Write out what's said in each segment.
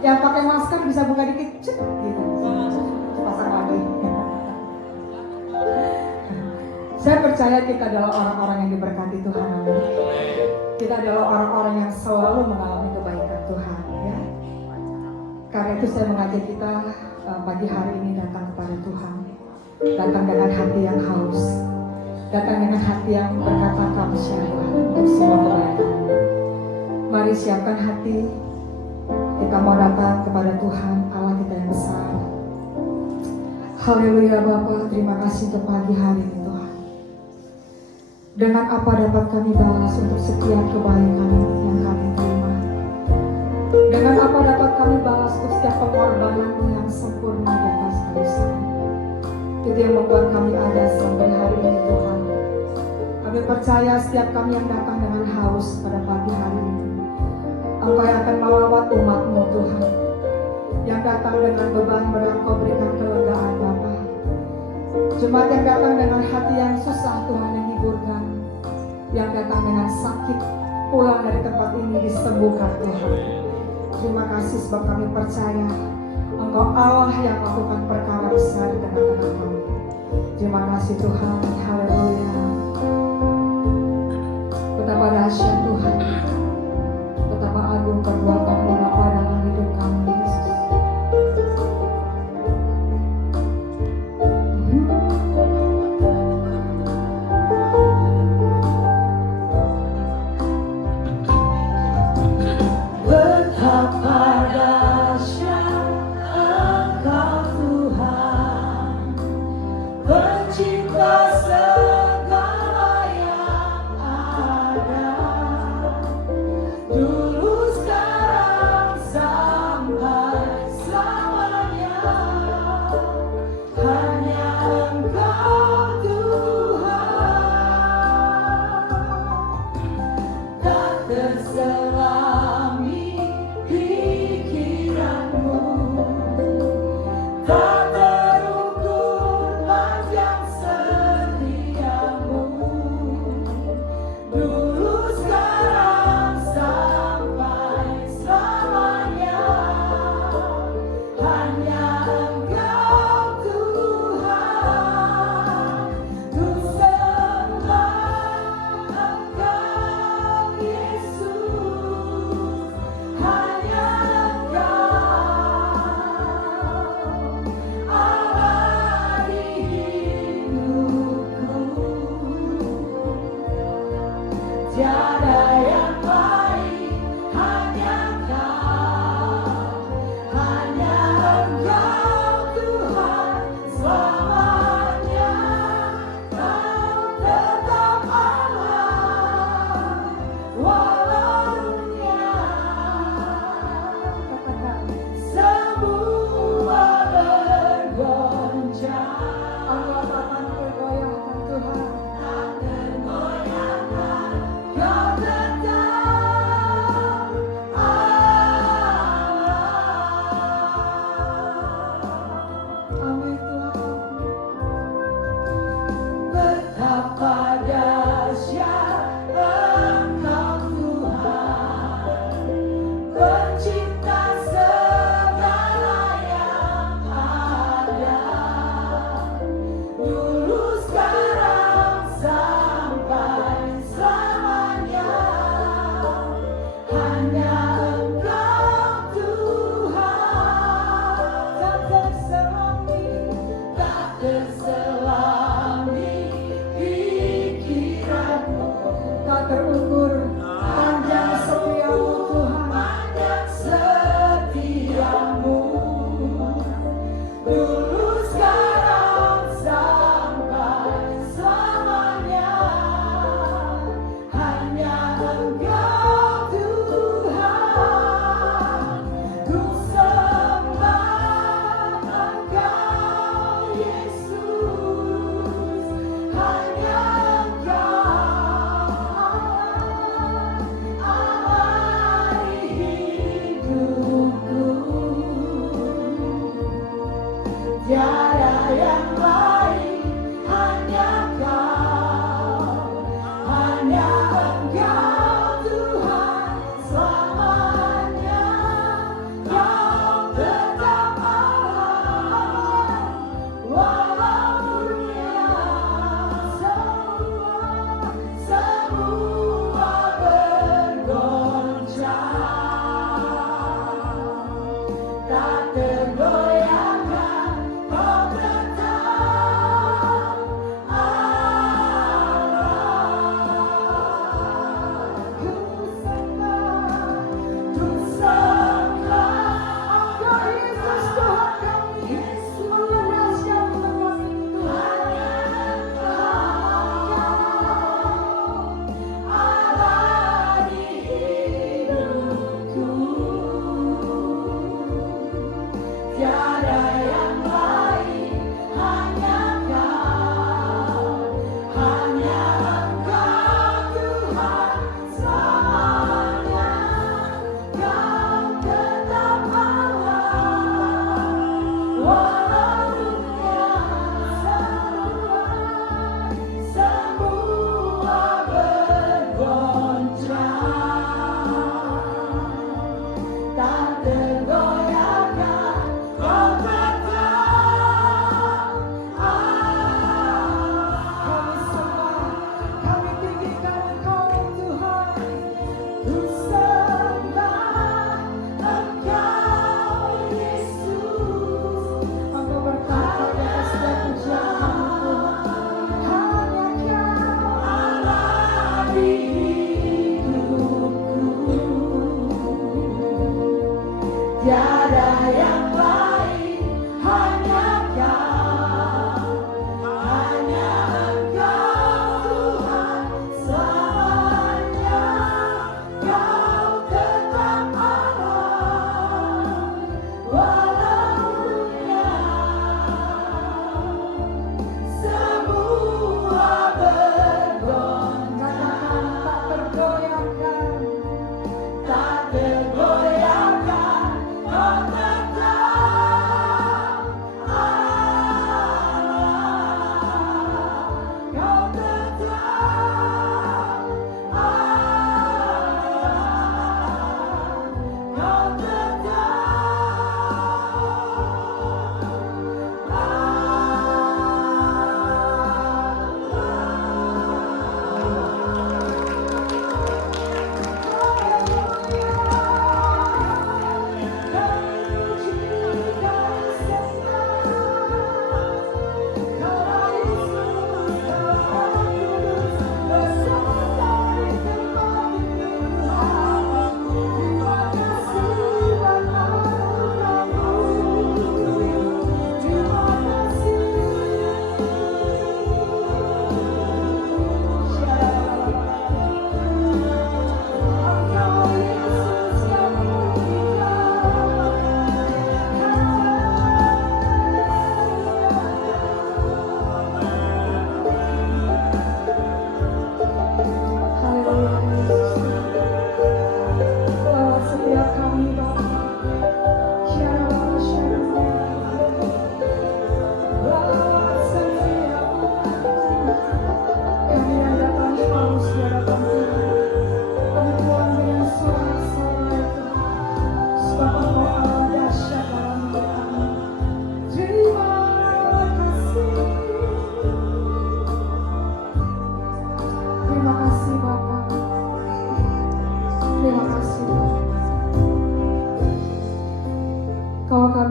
Yang pakai masker bisa buka dikit, cek gitu. Pasang lagi. Saya percaya kita adalah orang-orang yang diberkati Tuhan. Kita adalah orang-orang yang selalu mengalami kebaikan Tuhan. Ya. Karena itu saya mengajak kita pagi hari ini datang kepada Tuhan. Datang dengan hati yang haus. Datang dengan hati yang berkata kamu Tuhan untuk semua kebaikan. Mari siapkan hati. Kita mau datang kepada Tuhan Allah kita yang besar. Haleluya Bapa, terima kasih untuk pagi hari ini Tuhan. Dengan apa dapat kami balas untuk setiap kebaikan yang kami terima? Dengan apa dapat kami balas untuk setiap pengorbanan yang sempurna di atas kayu salib? Itu yang membuat kami ada sampai hari ini Tuhan. Kami percaya setiap kami yang datang dengan haus pada pagi hari ini, Engkau yang akan melawat umat-Mu Tuhan. Yang datang dengan beban berat Kau berikan kelegaan Bapa. Jemaat yang datang dengan hati yang susah Tuhan yang hiburkan. Yang datang dengan sakit pulang dari tempat ini disembuhkan Tuhan. Terima kasih sebab kami percaya Engkau Allah yang melakukan perkara besar di tengah-tengah kami. Terima kasih Tuhan. Haleluya. Betapa dahsyat Tuhan. Betapa agung perbuatan-Mu Bapa dalam hidup kami Yesus. Betapa dahsyat Engkau Tuhan, pencipta segala yang ada.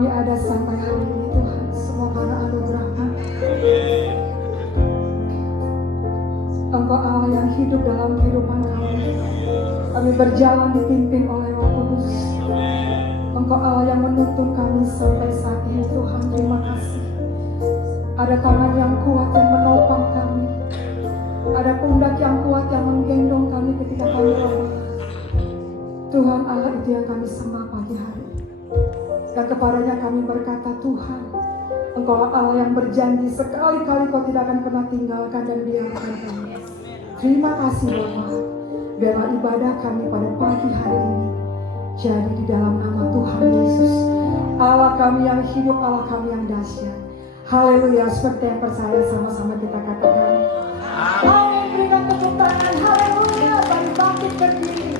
kami ada sampai hari ini Tuhan, semua karena anugerah-Mu. Engkau Allah yang hidup dalam kehidupan kami. Kami berjalan dipimpin oleh Roh Kudus. Engkau Allah yang menuntun kami sampai saat ini Tuhan, terima kasih. Ada tangan yang kuat yang menopang kami. Ada pundak yang kuat yang menggendong kami ketika kami lemah. Tuhan Allah itu yang kami sembah pagi hari. Dan kepadanya kami berkata, Tuhan, Engkau Allah yang berjanji sekali-kali Kau tidak akan pernah tinggalkan dan biarkan kami. Terima kasih Bapa. Biarlah ibadah kami pada pagi hari ini jadi di dalam nama Tuhan Yesus. Allah kami yang hidup, Allah kami yang dahsyat. Haleluya, seperti yang percaya sama-sama kita katakan. Amin, berikan tepuk tangan. Haleluya, bagi bangkit berdiri.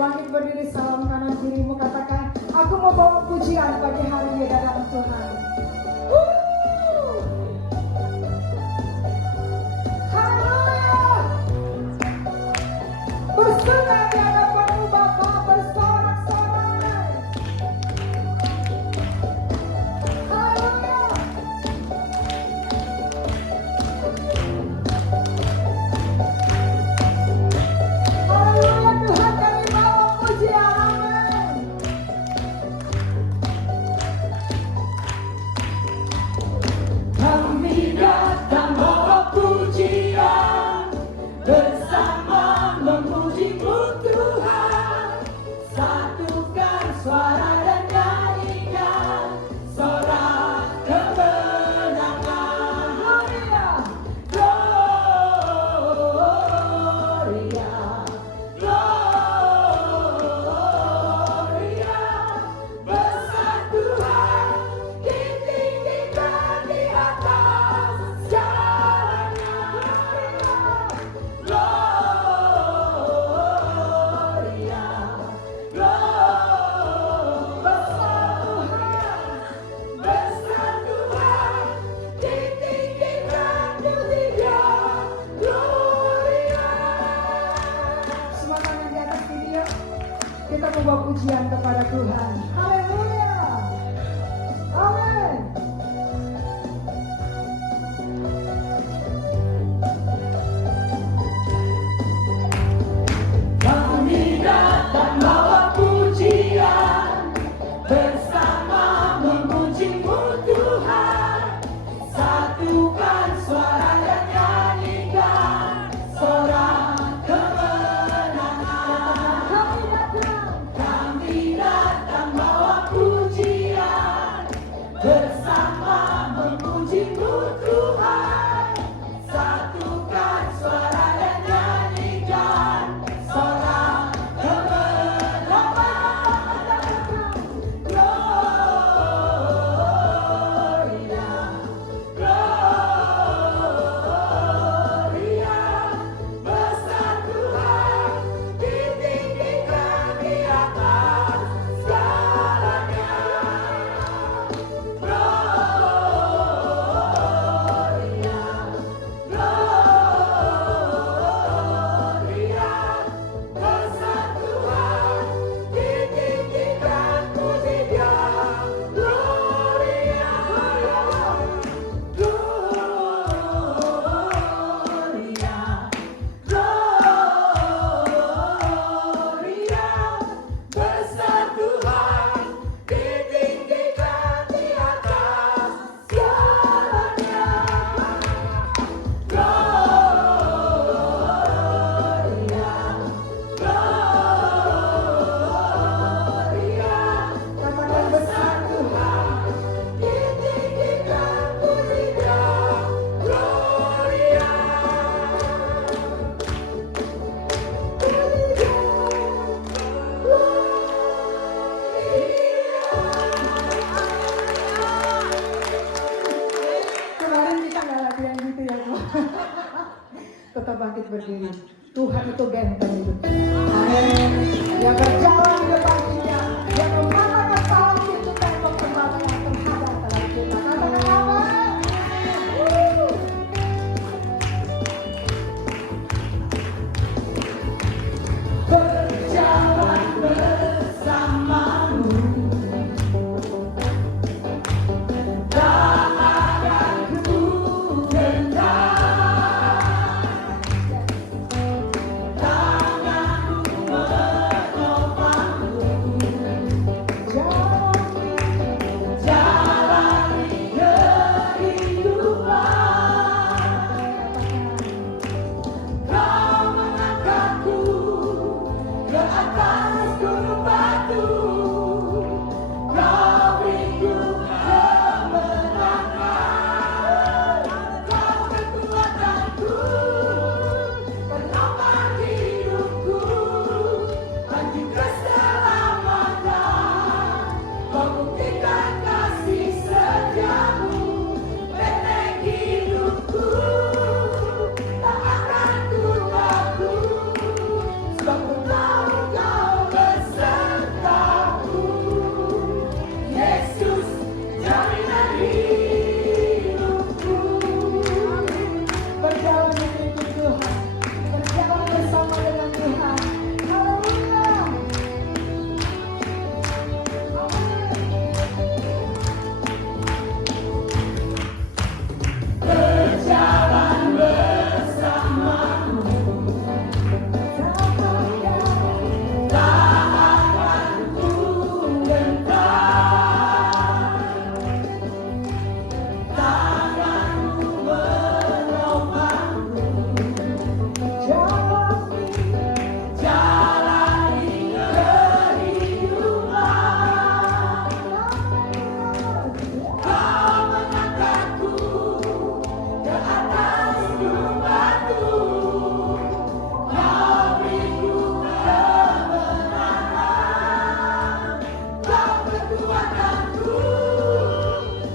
Bangkit berdiri, salam kanan kirimu, katakan, aku mau bawa pujian pagi hari di hadapan Tuhan. Haleluya. Bersenang di hadapan-Mu Bapa, bersorak-sorai. Haleluya. Haleluya, Tuhan kami bawa pujian. Amin. berdiri. Tuhan itu benteng hidup kita. Amin. Yang berjalan di depan kita, yang mematahkan palang pintu tembok tembakan yang terhadap dalam kita. Katakan amin. Berjalan bersamamu, tak akan ku gentar. Tanganmu menopangku, jalani kehidupan. Kau mengangkatku ke atas gunung batu, kau beriku kemenangan. Kau kekuatanku, penopang hidupku, anjing keselamatan. Kau buktikan kasih setiamu, benteng hidupku, tak akan ku takut, sebab ku tahu kau besertaku. Yesus, jaminan hidupku. Berjalan mengikut Tuhan, berjalan bersama dengan Tuhan. Haleluya. Berjalan bersamamu, tak akan ku gentar. Tanganmu menopangku, jalani kehidupan. Kau mengangkatku ke atas gunung batu, kau beriku kemenangan. Kau kekuatanku,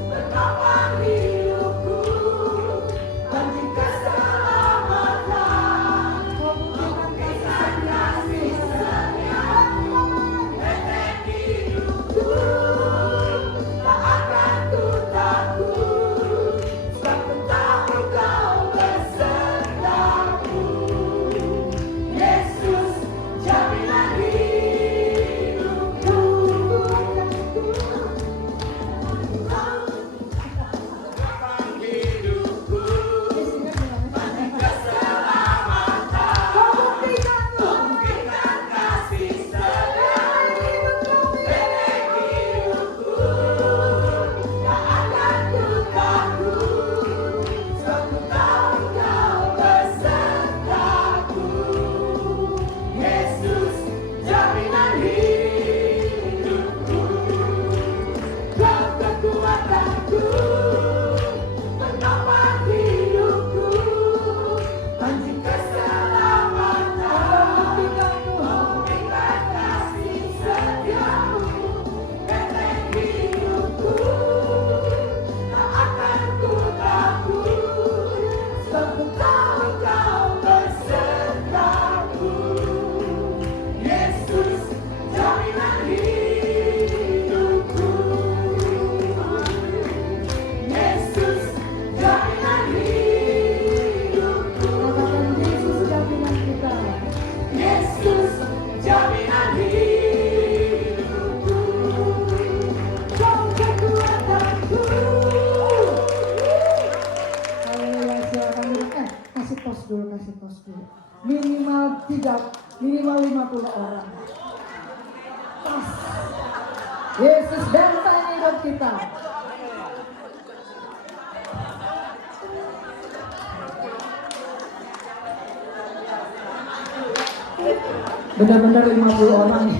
penopang hidupku, anjing keselamatan. Kau buktikan kasih setiamu, benteng hidupku, tak akan ku takut, sebab ku tahu kau besertaku. Yesus, jaminan hidupku. Penopang hidupku, anjing keselamatan. Kau buktikan kasih setiamu, benteng hidupku, tak akan ku takut, sebab ku tahu kau besertaku. Yesus, jaminan hidupku. Kau kekuatanku, penopang hidupku, anjing keselamatan. Buktikan kasih setiamu, benteng hidupku, tak akan ku takut, sebab ku tahu kau besertaku. Yesus, jaminan hidupku. Yesus, jaminan hidupku. Katakan Yesus jaminan kita. Yesus, jaminan hidupku. Kau kekuatanku. Haleluya, silakan duduk. Kasih pos dulu. Minimal 50 orang. Pas. Yesus benteng hidup kita. Benar-benar 50 orang.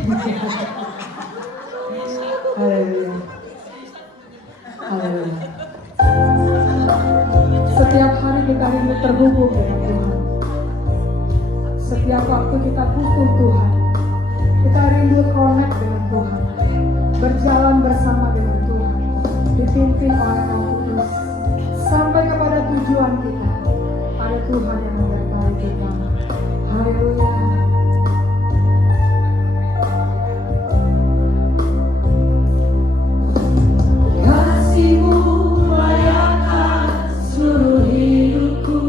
Haleluya. Haleluya. Setiap hari kita rindu terhubung dengan Tuhan. Setiap waktu kita butuh Tuhan, kita rindu connect dengan Tuhan, berjalan bersama dengan Tuhan, dipimpin oleh Roh Kudus sampai kepada tujuan kita. Ada Tuhan yang menyertai kita. Haleluya. Kasih-Mu melayakkan seluruh hidupku,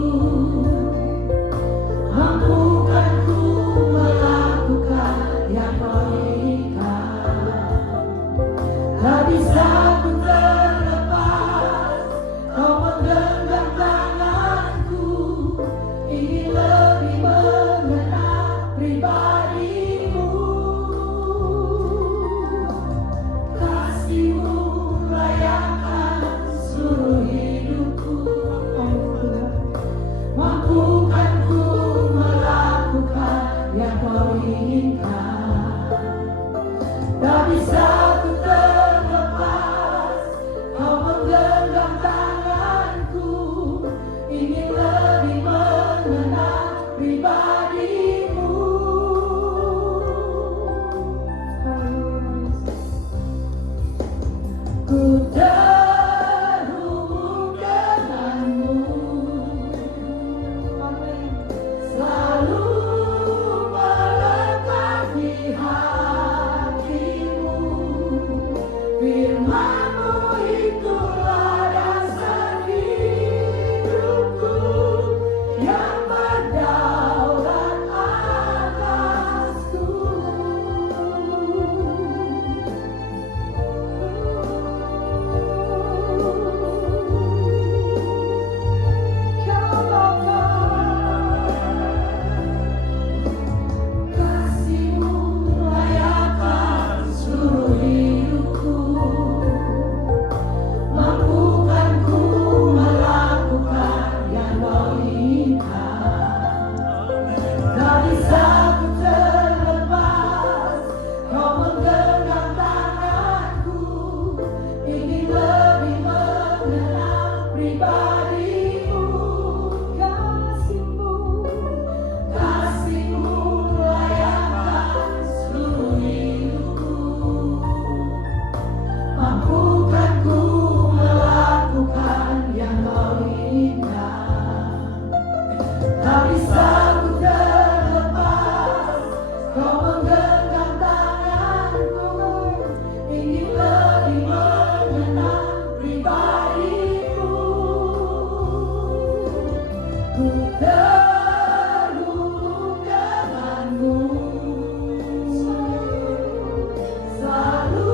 mampukan ku melakukan yang Kau inginkan. Tak bisa ku terlepas, Kau menggenggam tanganku, ingin lebih mengenal pribadi-Mu. Kasih-Mu melayakkan seluruh hidupku, mampukan ku melakukan yang Kau inginkan. Tak bisa ku terlepas, Kau menggenggam tanganku, ingin lebih mengenal pribadi-Mu. Ku terhubung denganmu, selalu melekat di hatimu. Firman-Mu itulah dasar hidupku, yang berdaulat atasku. Kasih-Mu melayakkan seluruh hidupku, mampukan ku melakukan yang Kau inginkan. Tak bisa ku terlepas, Kau menggenggam tanganku, ingin lebih mengenal pribadi-Mu. Kasih-Mu melayakkan seluruh hidupku, mampukan ku melakukan yang Kau inginkan. Tak bisa ku terlepas, Kau menggenggam tanganku, ingin lebih mengenal pribadi-Mu. Ku terhubung denganmu, selalu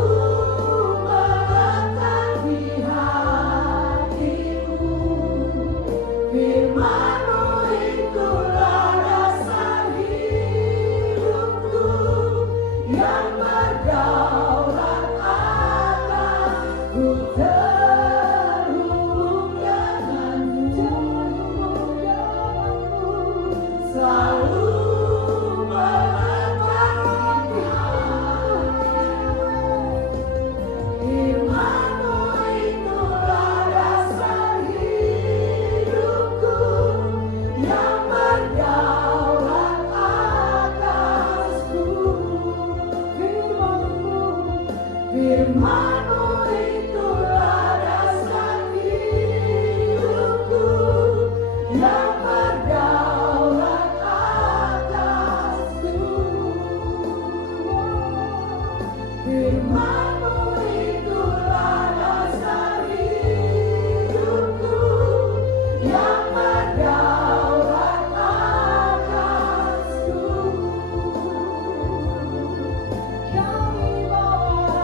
melekat di hatimu. Firman-Mu itulah dasar hidupku, yang berdaulat atasku. Terhubung denganmu, selalu melekat di hatimu. Firman-Mu itulah dasar hidupku, yang berdaulat atasku. Firman-Mu itulah dasar hidupku, yang berdaulat atasku. Firman-Mu itulah dasar hidupku, yang berdaulat atasku. Kami bawa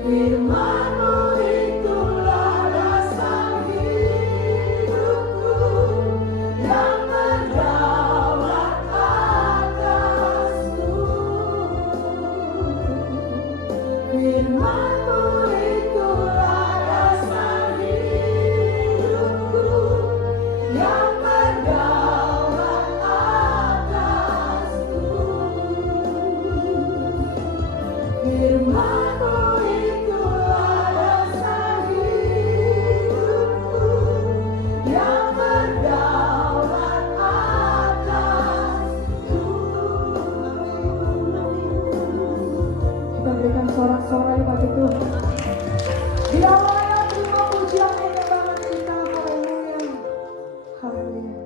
Firman-Mu itulah dasar hidupku yang berdaulat atasku. Firman-Mu itulah dasar hidupku yang berdaulat atasku. Firman-Mu itulah dasar hidupku yang berdaulat atasku. Kita berikan sorak-sorai bagi Tuhan. Dia layak terima pujian penyembahan kita. Haleluya. Haleluya.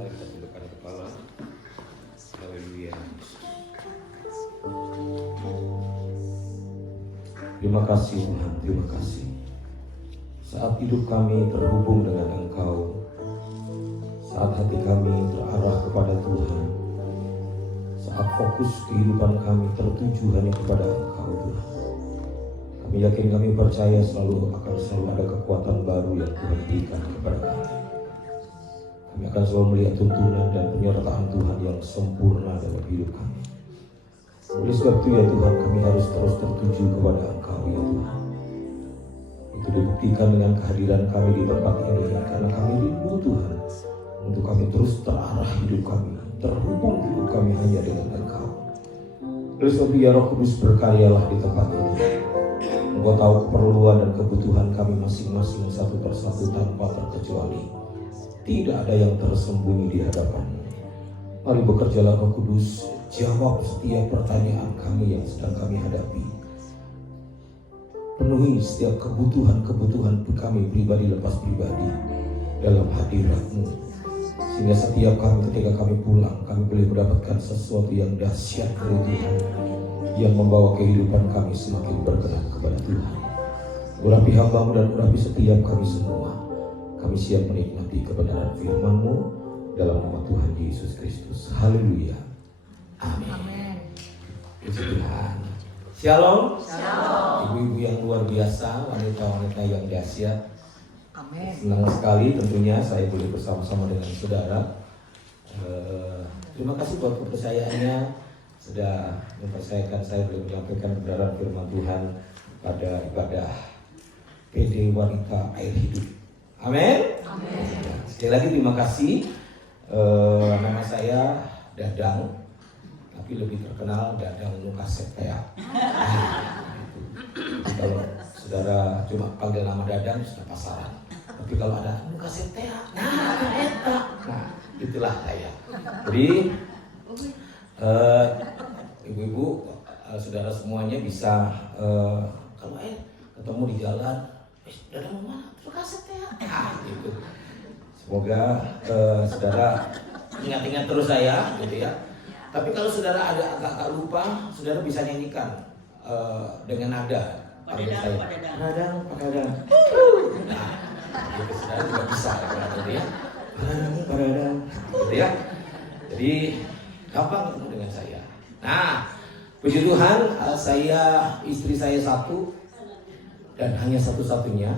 Mari kita tundukkan kepala. Haleluya. Terima kasih Tuhan, terima kasih. Saat hidup kami terhubung dengan Engkau, saat hati kami terarah kepada Tuhan, saat fokus kehidupan kami tertuju hanya kepada Engkau Tuhan, kami yakin, kami percaya selalu akan ada kekuatan baru yang Tuhan berikan kepada kami. Kami akan selalu melihat tuntunan dan penyertaan Tuhan yang sempurna dalam hidup kami. Oleh sebab itu ya Tuhan, kami harus terus tertuju kepada Engkau ya Tuhan. Itu dibuktikan dengan kehadiran kami di tempat ini, karena kami rindu Tuhan untuk kami terus terarah hidup kami, terhubung hidup kami hanya dengan Engkau. Oleh sebab itu ya Roh Kudus, berkaryalah di tempat ini. Engkau tahu keperluan dan kebutuhan kami masing-masing satu persatu tanpa terkecuali. Tidak ada yang tersembunyi di hadapan-Mu. Mari bekerjalah Roh Kudus, jawab setiap pertanyaan kami yang sedang kami hadapi. Penuhi setiap kebutuhan-kebutuhan kami pribadi lepas pribadi dalam hadirat-Mu. Sehingga setiap kami ketika kami pulang, kami boleh mendapatkan sesuatu yang dahsyat dari Tuhan, yang membawa kehidupan kami semakin berkenan kepada Tuhan. Urapi hamba-Mu dan urapi setiap kami semua. Kami siap menikmati kebenaran firman-Mu dalam nama Tuhan Yesus Kristus. Haleluya. Amin. Puji Tuhan. Shalom. Shalom. Ibu-ibu yang luar biasa, wanita-wanita yang dahsyat. Amin. Senang sekali tentunya saya boleh bersama-sama dengan saudara. Terima kasih buat kepercayaannya sudah mempercayakan saya boleh menyampaikan kebenaran firman Tuhan pada ibadah PD Wanita Air Hidup. Amin. Amin. Sekali lagi terima kasih. Nama saya Dadang, tapi lebih terkenal Dadang Nukasetea. Kalau saudara cuma panggil nama Dadang sudah pasaran. Tapi kalau ada Nukasetea, nah itulah saya. Jadi ibu-ibu, saudara semuanya bisa kalau ketemu di jalan, Dadang mau mana? Nukasetea. Gitu. Semoga saudara ingat-ingat terus saya, gitu ya. Tapi kalau saudara ada agak lupa, saudara bisa nyanyikan dengan nada. Dadang, Pak Dadang. Nah, gitu saudara juga bisa, gitu ya. Pak Dadang, gitu ya. Jadi gampang ketemu dengan saya. Nah, puji Tuhan, istri saya satu dan hanya satu-satunya,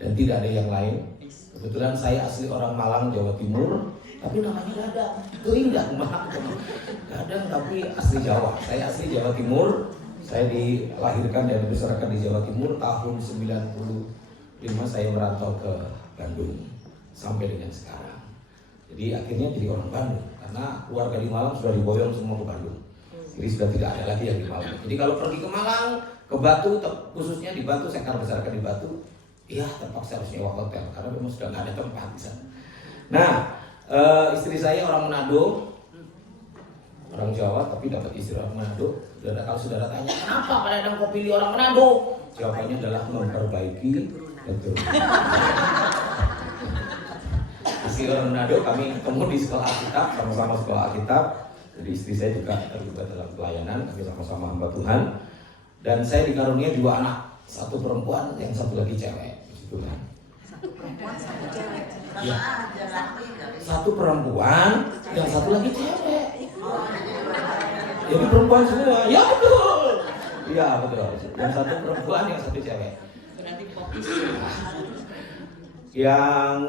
dan tidak ada yang lain. Kebetulan saya asli orang Malang, Jawa Timur, tapi namanya Dadang. Itu indah, Dadang tapi asli Jawa. Saya asli Jawa Timur. Saya dilahirkan dan dibesarkan di Jawa Timur. Tahun 95 saya merantau ke Bandung sampai dengan sekarang. Jadi akhirnya jadi orang Bandung karena keluarga di Malang sudah diboyong semua ke Bandung. Jadi sudah tidak ada lagi yang di Malang. Jadi kalau pergi ke Malang, ke Batu, khususnya di Batu, saya karena besarkan di Batu, ya terpaksa harus nyewa hotel karena memang sudah nggak ada tempat di sana. Nah, istri saya orang Manado, orang Jawa tapi dapat istri orang Manado. Kalau saudara tanya kenapa Pak Dadang kok pilih orang Manado, jawabannya adalah memperbaiki keturunan. Istri orang Manado, kami ketemu di sekolah Alkitab, sama-sama sekolah Alkitab. Jadi istri saya juga terlibat dalam pelayanan, kami sama-sama hamba Tuhan. Dan saya dikarunia 2 anak, 1 perempuan, yang 1 lagi cewek. Tuhan. 1 perempuan 1 cewek. Ya. Satu perempuan, yang satu lagi cewek. Jadi perempuan semua. Ya betul. Iya betul. Yang satu perempuan, yang satu cewek. Yang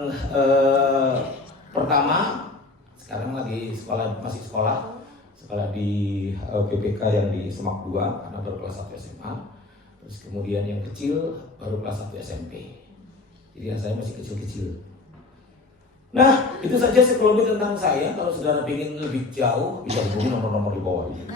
pertama sekarang lagi masih sekolah di PPK yang di Semak 2 karena baru kelas 1 SMA. Terus kemudian yang kecil baru kelas 1 SMP. Jadi yang saya masih kecil-kecil. Nah, itu saja sekelumit tentang saya. Kalau saudara ingin lebih jauh, bisa hubungi nomor-nomor di bawah ini.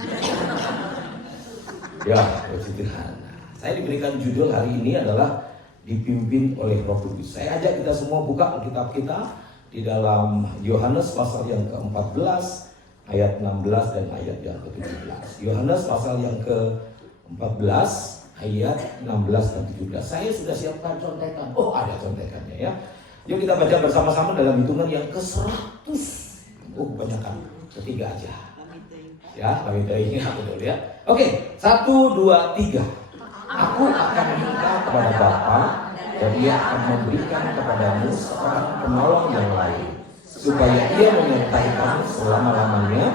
Ya, puji Tuhan. Saya diberikan judul hari ini adalah dipimpin oleh Roh Kudus. Saya ajak kita semua buka Alkitab kita di dalam Yohanes pasal yang ke-14 ayat 16 dan ayat yang ke-17. Yohanes pasal yang ke-14 ayat 16 dan 17. Saya sudah siapkan contekan. Oh, ada contekannya ya. Yuk kita baca bersama-sama dalam hitungan yang ke-100. Oh, kebanyakan. Ketiga aja. Ya, kami ingat betul ya. Oke, 1, 2, 3. Aku akan minta kepada Bapa dan Dia akan memberikan kepadamu seorang penolong yang lain, supaya Ia menyertai kamu selama-lamanya,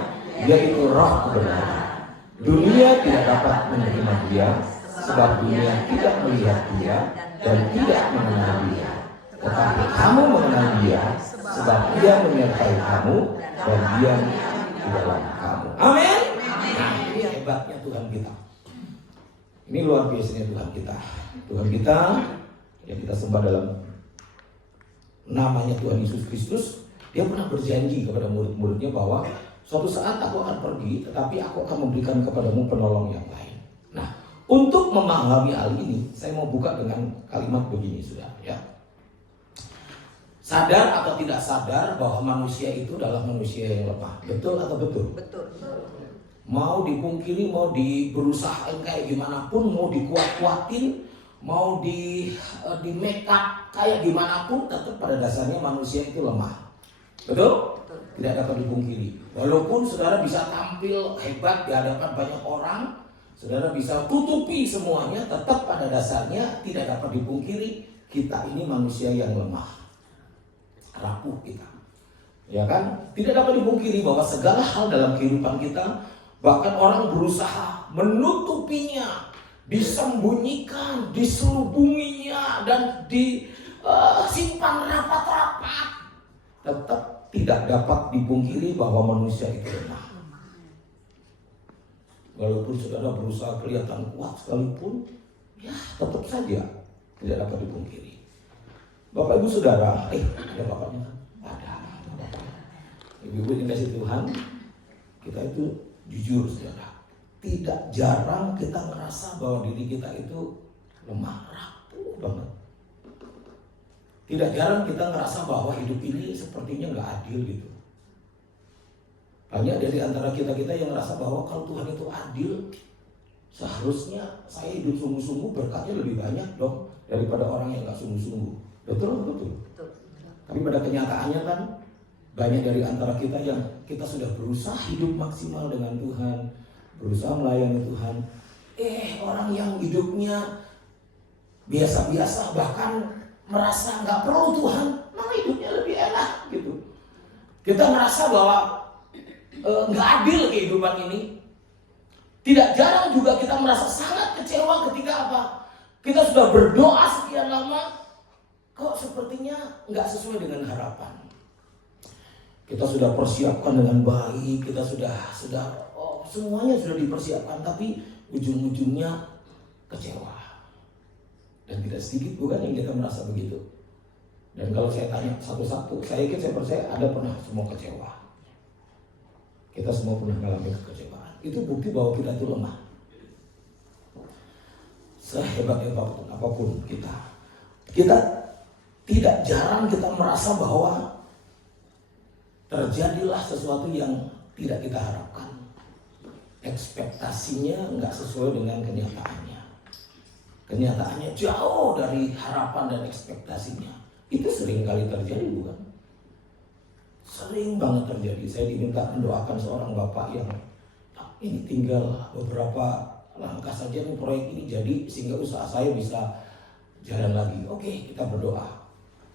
yaitu Roh kebenaran. Dunia tidak dapat menerima Dia, sebab dunia tidak melihat Dia dan tidak mengenal Dia. Tetapi kamu mengenal Dia, sebab Dia menyertai kamu dan diam di dalam kamu. Amin. Nah, ini hebatnya Tuhan kita. Ini luar biasanya Tuhan kita. Tuhan kita yang kita sembah dalam namanya Tuhan Yesus Kristus. Dia pernah berjanji kepada murid-muridnya bahwa suatu saat aku akan pergi, tetapi aku akan memberikan kepadamu penolong yang lain. Nah, untuk memahami hal ini, saya mau buka dengan kalimat begini, sudah ya. Sadar atau tidak sadar bahwa manusia itu adalah manusia yang lemah. Betul atau betul? Betul. Mau dipungkiri, mau berusaha kayak gimana pun, mau dikuat-kuatin, mau di make up kayak gimana pun, tetap pada dasarnya manusia itu lemah. Betul? Tidak dapat dipungkiri. Walaupun saudara bisa tampil hebat di hadapan banyak orang, saudara bisa tutupi semuanya, tetap pada dasarnya tidak dapat dipungkiri kita ini manusia yang lemah, rapuh kita. Ya kan? Tidak dapat dipungkiri bahwa segala hal dalam kehidupan kita, bahkan orang berusaha menutupinya, disembunyikan, diselubunginya, dan disimpan rapat-rapat, tetap tidak dapat dipungkiri bahwa manusia itu lemah. Walaupun saudara berusaha kelihatan kuat sekalipun, ya tetap saja tidak dapat dipungkiri. Bapak ibu saudara, ada bapaknya kan? Ada. Ibu-ibu yang kasih Tuhan, kita itu jujur saudara, tidak jarang kita ngerasa bahwa diri kita itu lemah, rapuh banget. Tidak jarang kita ngerasa bahwa hidup ini sepertinya nggak adil gitu. Banyak dari antara kita yang ngerasa bahwa kalau Tuhan itu adil, seharusnya saya hidup sungguh-sungguh berkatnya lebih banyak dong daripada orang yang nggak sungguh-sungguh. Betul? Tapi pada kenyataannya kan banyak dari antara kita yang kita sudah berusaha hidup maksimal dengan Tuhan, berusaha melayani Tuhan. Orang yang hidupnya biasa-biasa, bahkan merasa nggak perlu Tuhan, malah hidupnya lebih enak gitu. Kita merasa bahwa nggak adil kehidupan ini. Tidak jarang juga kita merasa sangat kecewa ketika apa? Kita sudah berdoa sekian lama, kok sepertinya nggak sesuai dengan harapan. Kita sudah persiapkan dengan baik, kita sudah semuanya sudah dipersiapkan, tapi ujung-ujungnya kecewa. Dan tidak sedikit bukan yang kita merasa begitu. Dan kalau saya tanya satu-satu, saya percaya ada pernah semua kecewa. Kita semua pernah mengalami kekecewaan. Itu bukti bahwa kita itu lemah. Sehebat apapun kita tidak jarang kita merasa bahwa terjadilah sesuatu yang tidak kita harapkan. Ekspektasinya nggak sesuai dengan kenyataannya. Kenyataannya jauh dari harapan dan ekspektasinya. Itu sering kali terjadi bukan? Sering banget terjadi. Saya diminta mendoakan seorang bapak yang ini tinggal beberapa langkah saja nih proyek ini jadi sehingga usaha saya bisa jalan lagi. Oke, kita berdoa.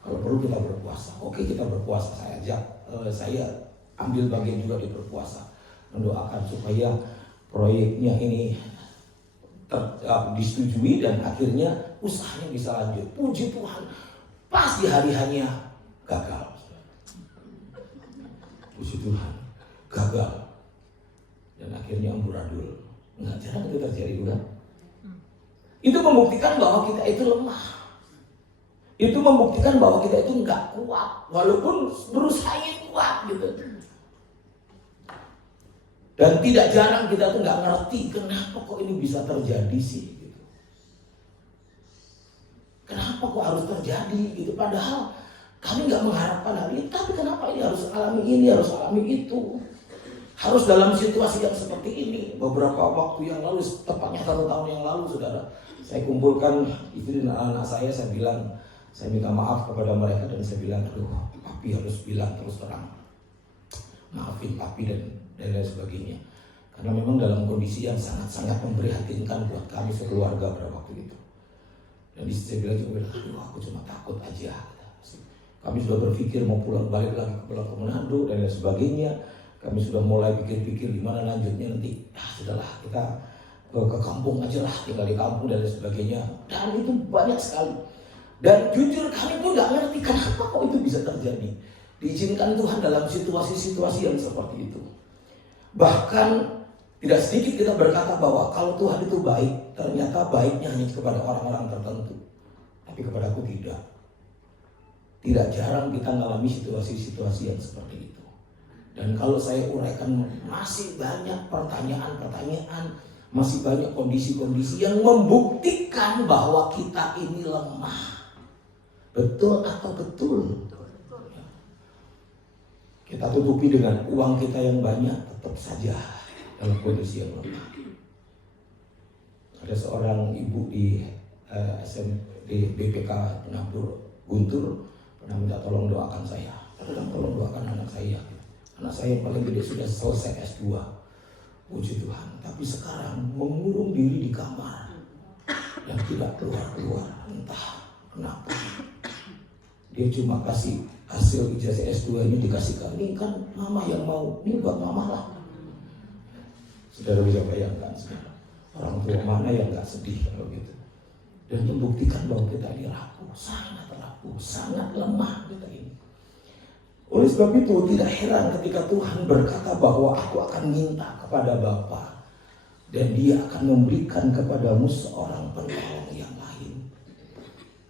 Kalau perlu kita berpuasa. Oke, kita berpuasa. Saya ambil bagian juga di berpuasa, mendoakan supaya proyeknya ini disetujui dan akhirnya usahanya bisa lanjut. Puji Tuhan, pas di hari-harinya gagal. Puji Tuhan, gagal. Dan akhirnya amburadul. Nggak jarang itu terjadi, bukan? Itu membuktikan bahwa kita itu lemah. Itu membuktikan bahwa kita itu nggak kuat, walaupun berusaha kuat gitu. Dan tidak jarang kita tuh nggak ngerti kenapa kok ini bisa terjadi sih gitu. Kenapa kok harus terjadi gitu? Padahal kami nggak mengharapkan hal ini, tapi kenapa ini harus alami ini, harus alami itu? Harus dalam situasi yang seperti ini. Beberapa waktu yang lalu, tepatnya 1 tahun yang lalu, saudara, saya kumpulkan istri dan anak saya bilang, saya minta maaf kepada mereka dan saya bilang, aduh, papi harus bilang terus terang, maafin papi dan lain sebagainya. Karena memang dalam kondisi yang sangat-sangat memprihatinkan buat kami sekeluarga pada waktu itu. Dan istri saya bilang, aduh, aku cuma takut aja. Kami sudah berpikir mau balik lagi ke Manado dan lain sebagainya. Kami sudah mulai pikir-pikir gimana lanjutnya nanti. Sudahlah, kita ke kampung aja lah, tinggal di kampung dan lain sebagainya. Dan itu banyak sekali. Dan jujur kami pun gak ngerti kenapa kok itu bisa terjadi. Diizinkan Tuhan dalam situasi-situasi yang seperti itu. Bahkan tidak sedikit kita berkata bahwa kalau Tuhan itu baik, ternyata baiknya hanya kepada orang-orang tertentu. Tapi kepada aku tidak. Tidak jarang kita mengalami situasi-situasi yang seperti itu. Dan kalau saya uraikan, masih banyak pertanyaan-pertanyaan, masih banyak kondisi-kondisi yang membuktikan bahwa kita ini lemah. Betul atau betul? Kita tutupi dengan uang kita yang banyak, tetap saja dalam kondisi yang lemah. Ada seorang ibu di BPK Penabur Guntur pernah minta tolong doakan saya. Tolong doakan anak saya. Anak saya yang paling gede sudah selesai S2. Puji Tuhan. Tapi sekarang mengurung diri di kamar dan tidak keluar-keluar. Entah kenapa. Dia cuma kasih hasil ijazah S2 ini dikasih ke ini kan mama yang mau, ini buat mama lah. Saudara bisa bayangkan sekarang, orang tua mana yang gak sedih kalau gitu. Dan membuktikan bahwa kita ini rapuh, sangat lemah kita ini. Oleh sebab itu tidak heran ketika Tuhan berkata bahwa aku akan minta kepada Bapa dan Dia akan memberikan kepadamu seorang penolong yang lain.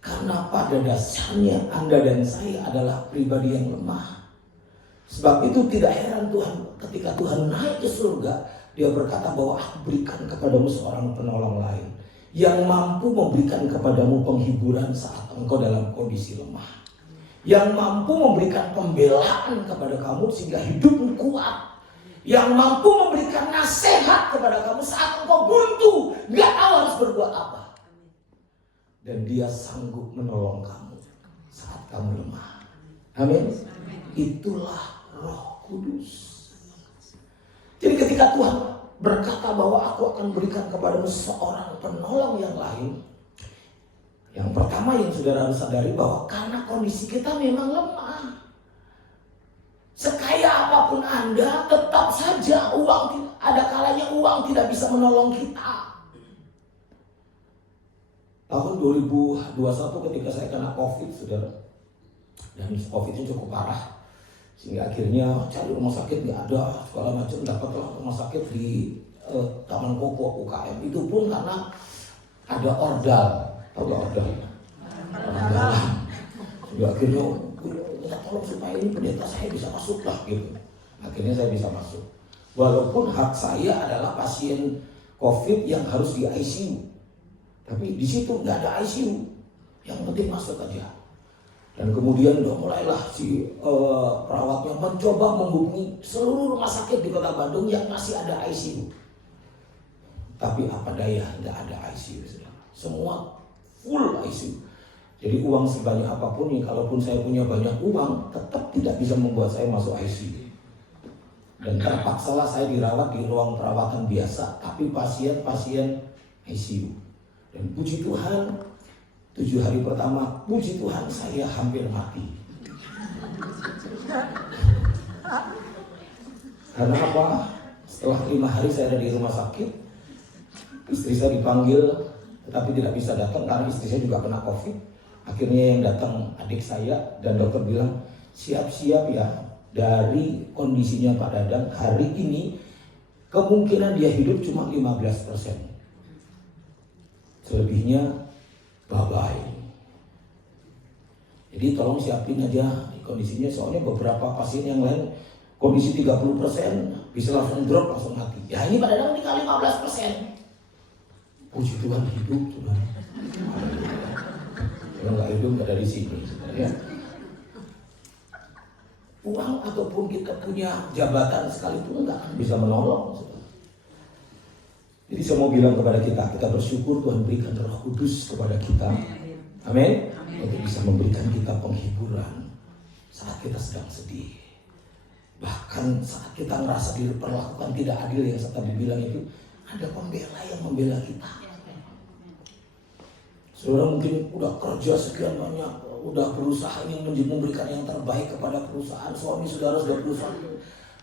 Karena pada dasarnya Anda dan saya adalah pribadi yang lemah. Sebab itu tidak heran Tuhan ketika Tuhan naik ke surga, Dia berkata bahwa aku berikan kepadamu seorang penolong lain yang mampu memberikan kepadamu penghiburan saat engkau dalam kondisi lemah. Yang mampu memberikan pembelaan kepada kamu sehingga hidupmu kuat. Yang mampu memberikan nasihat kepada kamu saat engkau buntu, gak tahu harus berbuat apa. Dan Dia sanggup menolong kamu saat kamu lemah. Amin. Itulah Roh Kudus. Jadi ketika Tuhan berkata bahwa aku akan berikan kepadamu seorang penolong yang lain, yang pertama yang saudara harus sadari bahwa karena kondisi kita memang lemah. Sekaya apapun Anda, tetap saja ada kalanya uang tidak bisa menolong kita. Tahun 2021 ketika saya kena COVID, saudara, dan COVID-nya cukup parah, sehingga akhirnya cari rumah sakit nggak ada, segala macam, dapatlah rumah sakit di Taman Koko UKM. Itu pun karena ada ordal, tahu gak ordal? Ordal. Sehingga akhirnya minta tolong supaya ini pendeta saya bisa masuk lah gitu. Akhirnya saya bisa masuk. Walaupun hak saya adalah pasien COVID yang harus di ICU. Tapi di situ nggak ada ICU, yang penting masuk aja. Dan kemudian udah mulailah si perawatnya mencoba menghubungi seluruh rumah sakit di Kota Bandung yang masih ada ICU. Tapi apa daya, nggak ada ICU, semua full ICU. Jadi uang sebanyak apapun nih, kalaupun saya punya banyak uang, tetap tidak bisa membuat saya masuk ICU. Dan terpaksalah saya dirawat di ruang perawatan biasa, tapi pasien-pasien ICU. Dan puji Tuhan, 7 hari pertama, puji Tuhan saya hampir mati. Karena apa? Setelah 5 hari saya ada di rumah sakit, istri saya dipanggil, tetapi tidak bisa datang karena istri saya juga kena COVID. Akhirnya yang datang adik saya, dan dokter bilang, siap-siap ya, dari kondisinya Pak Dadang hari ini kemungkinan dia hidup cuma 15%. Selebihnya bye-bye. Jadi tolong siapin aja kondisinya, soalnya beberapa pasien yang lain kondisi 30% bisa langsung drop, langsung mati. Ya ini Pak Dadang dikali 15%. Puji Tuhan hidup, Tuhan. Kalau nggak hidup nggak dari sini, ya. Uang ataupun kita punya jabatan sekalipun nggak akan bisa menolong. Jadi saya mau bilang kepada kita bersyukur Tuhan berikan Roh Kudus kepada kita. Amin. Untuk bisa memberikan kita penghiburan saat kita sedang sedih. Bahkan saat kita merasa diperlakukan tidak adil yang saya tadi bilang itu, ada pembela yang membela kita. Saudara mungkin udah kerja sekian banyak, udah berusaha ingin memberikan yang terbaik kepada perusahaan, suami saudara sudah berusaha,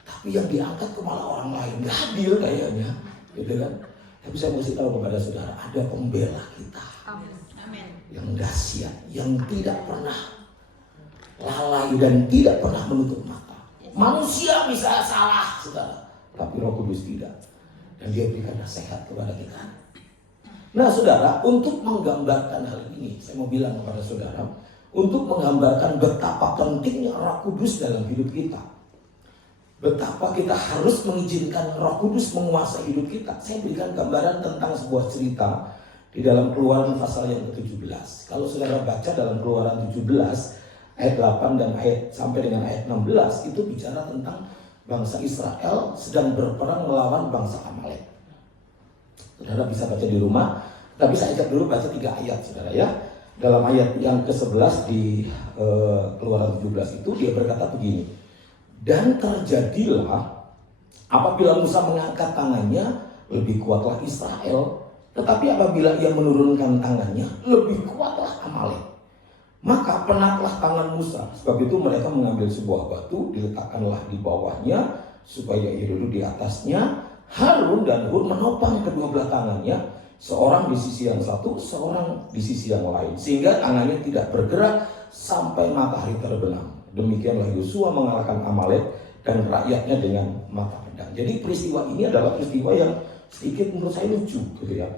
tapi yang diangkat ke malah orang lain, nggak adil kayaknya, gitu kan? Tapi saya mesti tahu kepada saudara, ada pembela kita. Amin. Yang dahsyat, yang tidak pernah lalai dan tidak pernah menutup mata. Manusia bisa salah, saudara, tapi Roh Kudus tidak, dan Dia berikan nasihat kepada kita. Nah saudara, untuk menggambarkan hal ini, saya mau bilang kepada saudara, untuk menggambarkan betapa pentingnya Roh Kudus dalam hidup kita, betapa kita harus mengizinkan Roh Kudus menguasai hidup kita. Saya berikan gambaran tentang sebuah cerita di dalam Keluaran pasal yang ke-17. Kalau saudara baca dalam Keluaran 17 ayat 8 dan sampai dengan ayat 16, itu bicara tentang bangsa Israel sedang berperang melawan bangsa Amalek. Saudara bisa baca di rumah, tapi saya ajak dulu baca 3 ayat, saudara ya. Dalam ayat yang ke-11 di Keluaran 17 itu dia berkata begini. Dan terjadilah apabila Musa mengangkat tangannya, lebih kuatlah Israel. Tetapi apabila ia menurunkan tangannya, lebih kuatlah Amalek. Maka penatlah tangan Musa. Sebab itu mereka mengambil sebuah batu, diletakkanlah di bawahnya, supaya ia duduk di atasnya. Harun dan Hur menopang kedua belah tangannya, seorang di sisi yang satu, seorang di sisi yang lain, sehingga tangannya tidak bergerak sampai matahari terbenam. Demikianlah Yosua mengalahkan Amalek dan rakyatnya dengan mata pedang. Jadi peristiwa ini adalah peristiwa yang sedikit menurut saya lucu, gitu ya.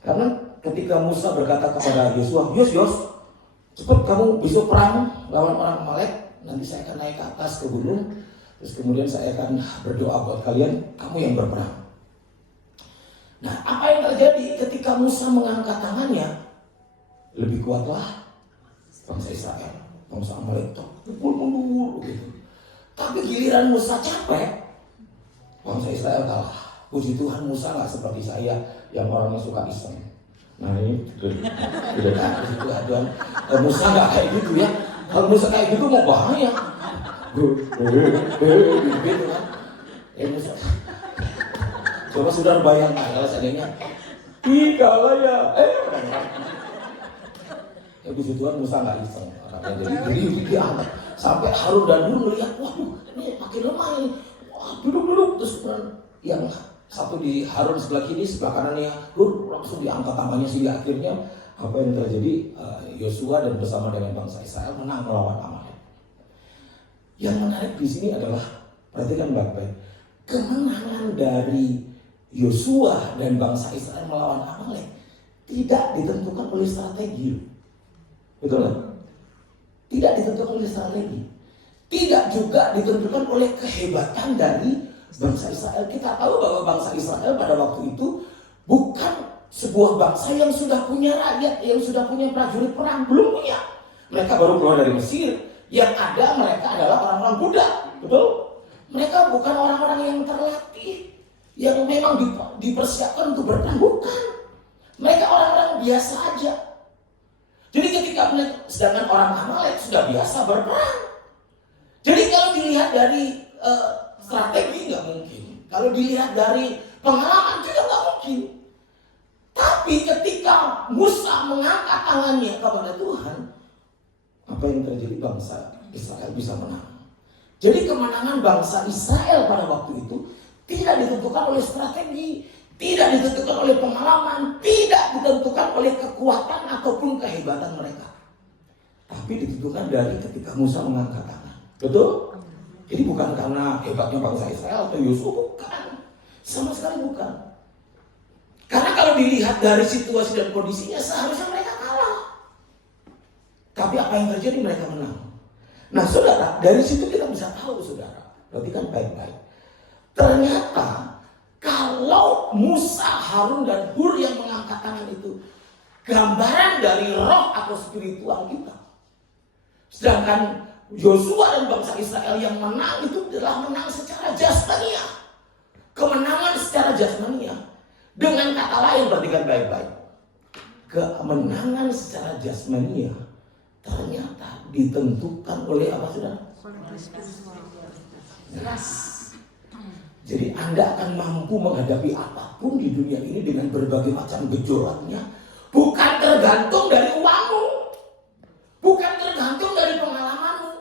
Karena ketika Musa berkata kepada Yosua, Yos, cepat kamu besok perang lawan orang Amalek, nanti saya akan naik ke atas ke gunung. Terus kemudian saya akan berdoa buat kalian, kamu yang berperang. Nah, apa yang terjadi ketika Musa mengangkat tangannya? Lebih kuatlah bangsa Israel, bangsa Amalek itu mundur gitu. Tapi giliran Musa capek, bangsa Israel kalah. Puji Tuhan Musa nggak seperti saya yang orangnya suka iseng. Nah ini udah puji Tuhan. Musa nggak kayak gitu ya. Kalau Musa kayak gitu mau bahaya. Gitu kan. Coba saudara bayangkan kalau seandainya kalah ya. Puji Tuhan Musa nggak iseng. Jadi diangkat sampai Harun dan Hur melihat, waduh ini makin lemah ini. Wah duduk terus yang satu di Harun sebelah kiri, sebelah kanannya Hur langsung diangkat tangannya, sehingga akhirnya apa yang terjadi, Yosua dan bersama dengan bangsa Israel menang melawan Amalek. Yang menarik di sini adalah, perhatikan baik-baik, kemenangan dari Yosua dan bangsa Israel melawan Amalek tidak ditentukan oleh strategi. Betul kan? Tidak ditentukan oleh strategi. Tidak juga ditentukan oleh kehebatan dari bangsa Israel. Kita tahu bahwa bangsa Israel pada waktu itu bukan sebuah bangsa yang sudah punya rakyat, yang sudah punya prajurit perang. Belum punya. Mereka baru keluar dari Mesir. Yang ada mereka adalah orang-orang budak, betul? Mereka bukan orang-orang yang terlatih, yang memang dipersiapkan untuk berperang, bukan. Mereka orang-orang biasa aja. Jadi ketika sedangkan orang Amalek sudah biasa berperang. Jadi kalau dilihat dari strategi nggak mungkin, kalau dilihat dari pengalaman juga nggak mungkin. Tapi ketika ketika Musa mengangkat tangannya kepada Tuhan, apa yang terjadi? Bangsa Israel bisa menang. Jadi kemenangan bangsa Israel pada waktu itu tidak ditentukan oleh strategi, tidak ditentukan oleh pengalaman, tidak ditentukan oleh kekuatan ataupun kehebatan mereka, tapi ditentukan dari ketika Musa mengangkat tangan. Betul? Jadi bukan karena hebatnya bangsa Israel atau Yosua, bukan, sama sekali bukan. Karena kalau dilihat dari situasi dan kondisinya seharusnya mereka kalah, tapi apa yang terjadi? Mereka menang. Nah saudara, dari situ kita bisa tahu saudara, perhatikan baik-baik. Ternyata kalau Musa, Harun dan Hur yang mengangkat tangan itu gambaran dari roh atau spiritual kita. Sedangkan Yosua dan bangsa Israel yang menang itu adalah menang secara jasmania. Kemenangan secara jasmania. Dengan kata lain, perhatikan baik-baik. Kemenangan secara jasmania ternyata ditentukan oleh apa saudara? Nah, jadi Anda akan mampu menghadapi apapun di dunia ini dengan berbagai macam gejolaknya. Bukan tergantung dari uangmu, bukan tergantung dari pengalamanmu,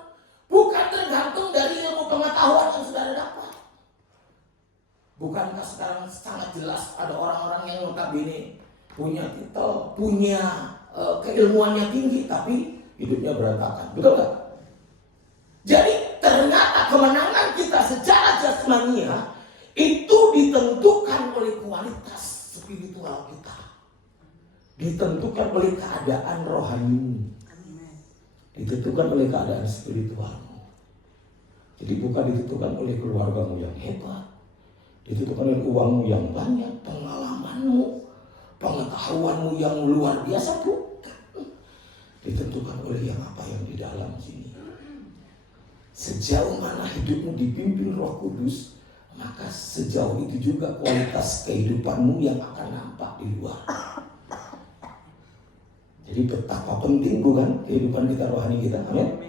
bukan tergantung dari ilmu pengetahuan yang saudara dapat. Bukankah sekarang sangat jelas ada orang-orang yang notabene punya titel, punya keilmuannya tinggi, tapi hidupnya berantakan, betul gak? Jadi ternyata kemenangan kita secara jasmania itu ditentukan oleh kualitas spiritual kita, ditentukan oleh keadaan rohani, ditentukan oleh keadaan spiritualmu. Jadi bukan ditentukan oleh keluargamu yang hebat, ditentukan oleh uangmu yang banyak, pengalamanmu, pengetahuanmu yang luar biasa, bukan. Ditentukan oleh yang apa yang di dalam sini. Sejauh mana hidupmu dipimpin Roh Kudus, maka sejauh itu juga kualitas kehidupanmu yang akan nampak di luar. Jadi betapa penting bukan kehidupan kita rohani kita, amin.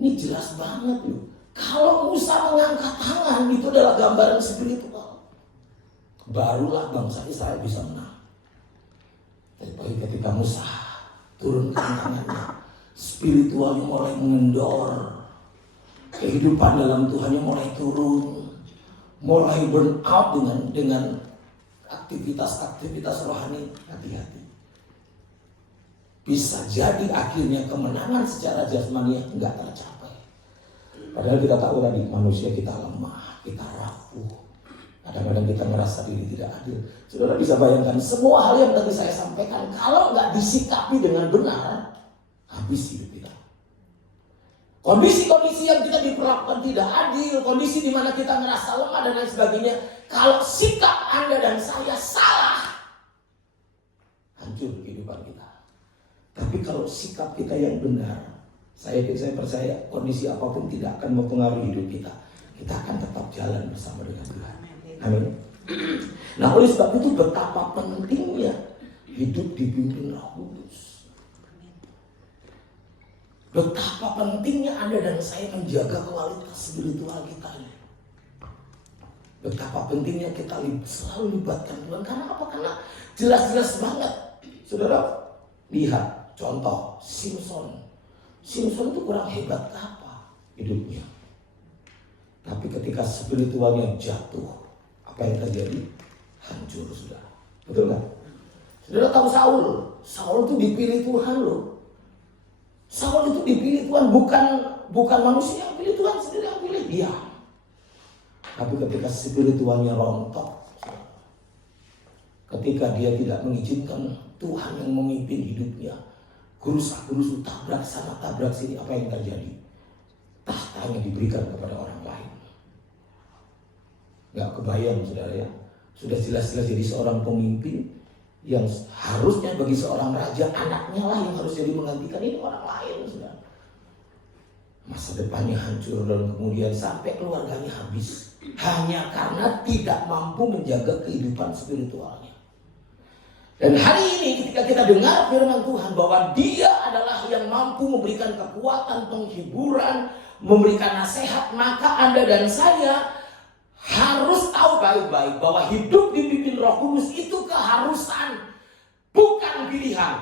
Ini jelas banget loh. Kalau Musa mengangkat tangan itu adalah gambaran spiritual. Barulah bangsa Israel bisa menang. Tapi ketika Musa turunkan tangannya, spiritualnya mulai mengendor, kehidupan dalam Tuhannya mulai turun, mulai burn out dengan aktivitas rohani. Hati-hati, bisa jadi akhirnya kemenangan secara jasmani enggak tercapai. Padahal kita tahu tadi manusia kita lemah, kita rapuh, kadang-kadang kita merasa diri tidak adil. Saudara bisa bayangkan semua hal yang tadi saya sampaikan, kalau nggak disikapi dengan benar, habis hidup kita. Kondisi-kondisi yang kita diperlakukan tidak adil, kondisi di mana kita merasa lemah dan lain sebagainya, kalau sikap Anda dan saya salah, hancur kehidupan kita. Tapi kalau sikap kita yang benar, saya percaya kondisi apapun tidak akan mempengaruhi hidup kita. Kita akan tetap jalan bersama dengan Tuhan. Amin. Nah, oleh sebab itu betapa pentingnya hidup dipimpin Roh Kudus. Betapa pentingnya Anda dan saya menjaga kualitas spiritual kita ini. Betapa pentingnya kita selalu libatkan Tuhan. Karena apa? Karena jelas-jelas banget. Saudara, lihat contoh Simpson. Simpson itu kurang hebat apa hidupnya. Tapi ketika spiritualnya jatuh, apa yang terjadi? Hancur, saudara. Betul gak? Saudara tahu Saul? Saul itu dipilih Tuhan loh. Saul itu dipilih Tuhan, bukan manusia yang pilih, Tuhan sendiri yang pilih dia. Tapi ketika spiritualnya rontok, ketika dia tidak mengizinkan Tuhan yang memimpin hidupnya, gerusa-gerusu, tabrak sana tabrak sini, apa yang terjadi? Tahtanya diberikan kepada orang lain. Gak kebayang saudara ya. Sudah jelas-jelas jadi seorang pemimpin yang harusnya bagi seorang raja anaknya lah yang harus jadi menggantikan, ini orang lain saudara. Masa depannya hancur dan kemudian sampai keluarganya habis hanya karena tidak mampu menjaga kehidupan spiritualnya. Dan hari ini ketika kita dengar firman Tuhan bahwa Dia adalah yang mampu memberikan kekuatan, penghiburan, memberikan nasihat, maka Anda dan saya harus tahu baik-baik bahwa hidup dipimpin Roh Kudus itu keharusan, bukan bukan pilihan.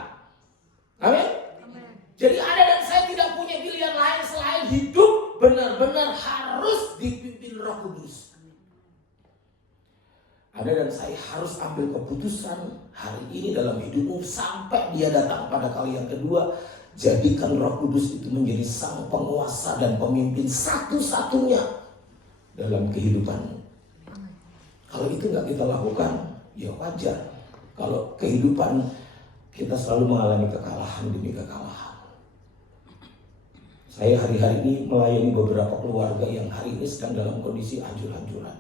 Amin. Jadi Anda dan saya tidak punya pilihan lain selain hidup benar-benar harus dipimpin Roh Kudus. Anda dan saya harus ambil keputusan hari ini dalam hidupmu sampai dia datang pada kali yang kedua. Jadikan Roh Kudus itu menjadi sang penguasa dan pemimpin satu-satunya dalam kehidupanmu. Kalau itu nggak kita lakukan, ya wajar. Kalau kehidupan kita selalu mengalami kekalahan demi kekalahan. Saya hari-hari ini melayani beberapa keluarga yang hari ini sedang dalam kondisi hancur-hancuran.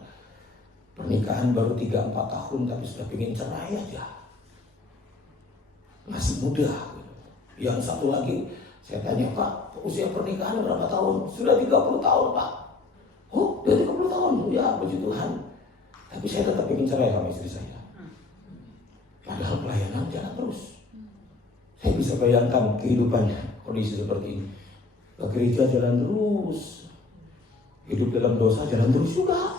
Pernikahan baru 3-4 tahun tapi sudah pengen cerai aja. Masih muda. Yang satu lagi, saya tanya, Pak, usia pernikahan berapa tahun? Sudah 30 tahun, Pak. Oh, udah 30 tahun? Ya, puji Tuhan. Tapi saya tetap pengen cerai sama istri saya. Padahal pelayanan jalan terus. Saya bisa bayangkan kehidupannya, kondisi seperti ini. Ke gereja jalan terus. Hidup dalam dosa jalan terus juga.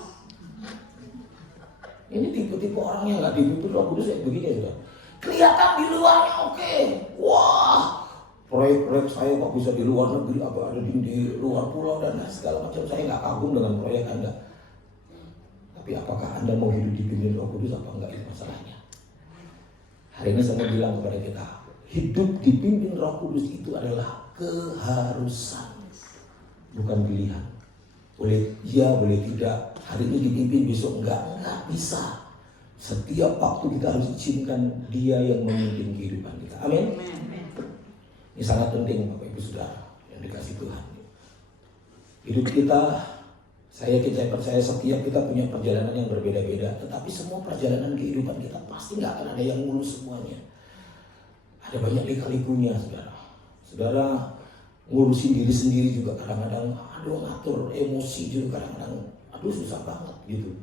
Ini tipe-tipe orang yang gak dipimpin Roh Kudus kayak begini sudah. Kelihatan di luarnya oke. Wah, proyek-proyek saya kok bisa di luar negeri, apa ada di luar pulau dan segala macam. Saya gak kagum dengan proyek Anda. Tapi apakah Anda mau hidup dipimpin Roh Kudus apa enggak, itu masalahnya. Hari ini saya mau bilang kepada kita, hidup dipimpin Roh Kudus itu adalah keharusan, bukan pilihan. Boleh iya, boleh tidak. Hari ini dipimpin, besok enggak bisa. Setiap waktu kita harus izinkan Dia yang memimpin kehidupan kita. Amin. Ini sangat penting Bapak Ibu Saudara yang dikasih Tuhan. Hidup kita, saya percaya setiap kita punya perjalanan yang berbeda-beda. Tetapi semua perjalanan kehidupan kita pasti nggak akan ada yang mulus semuanya. Ada banyak lika-likunya, saudara. Saudara ngurusin diri sendiri juga kadang-kadang, aduh ngatur emosi juga kadang-kadang, aduh susah banget gitu.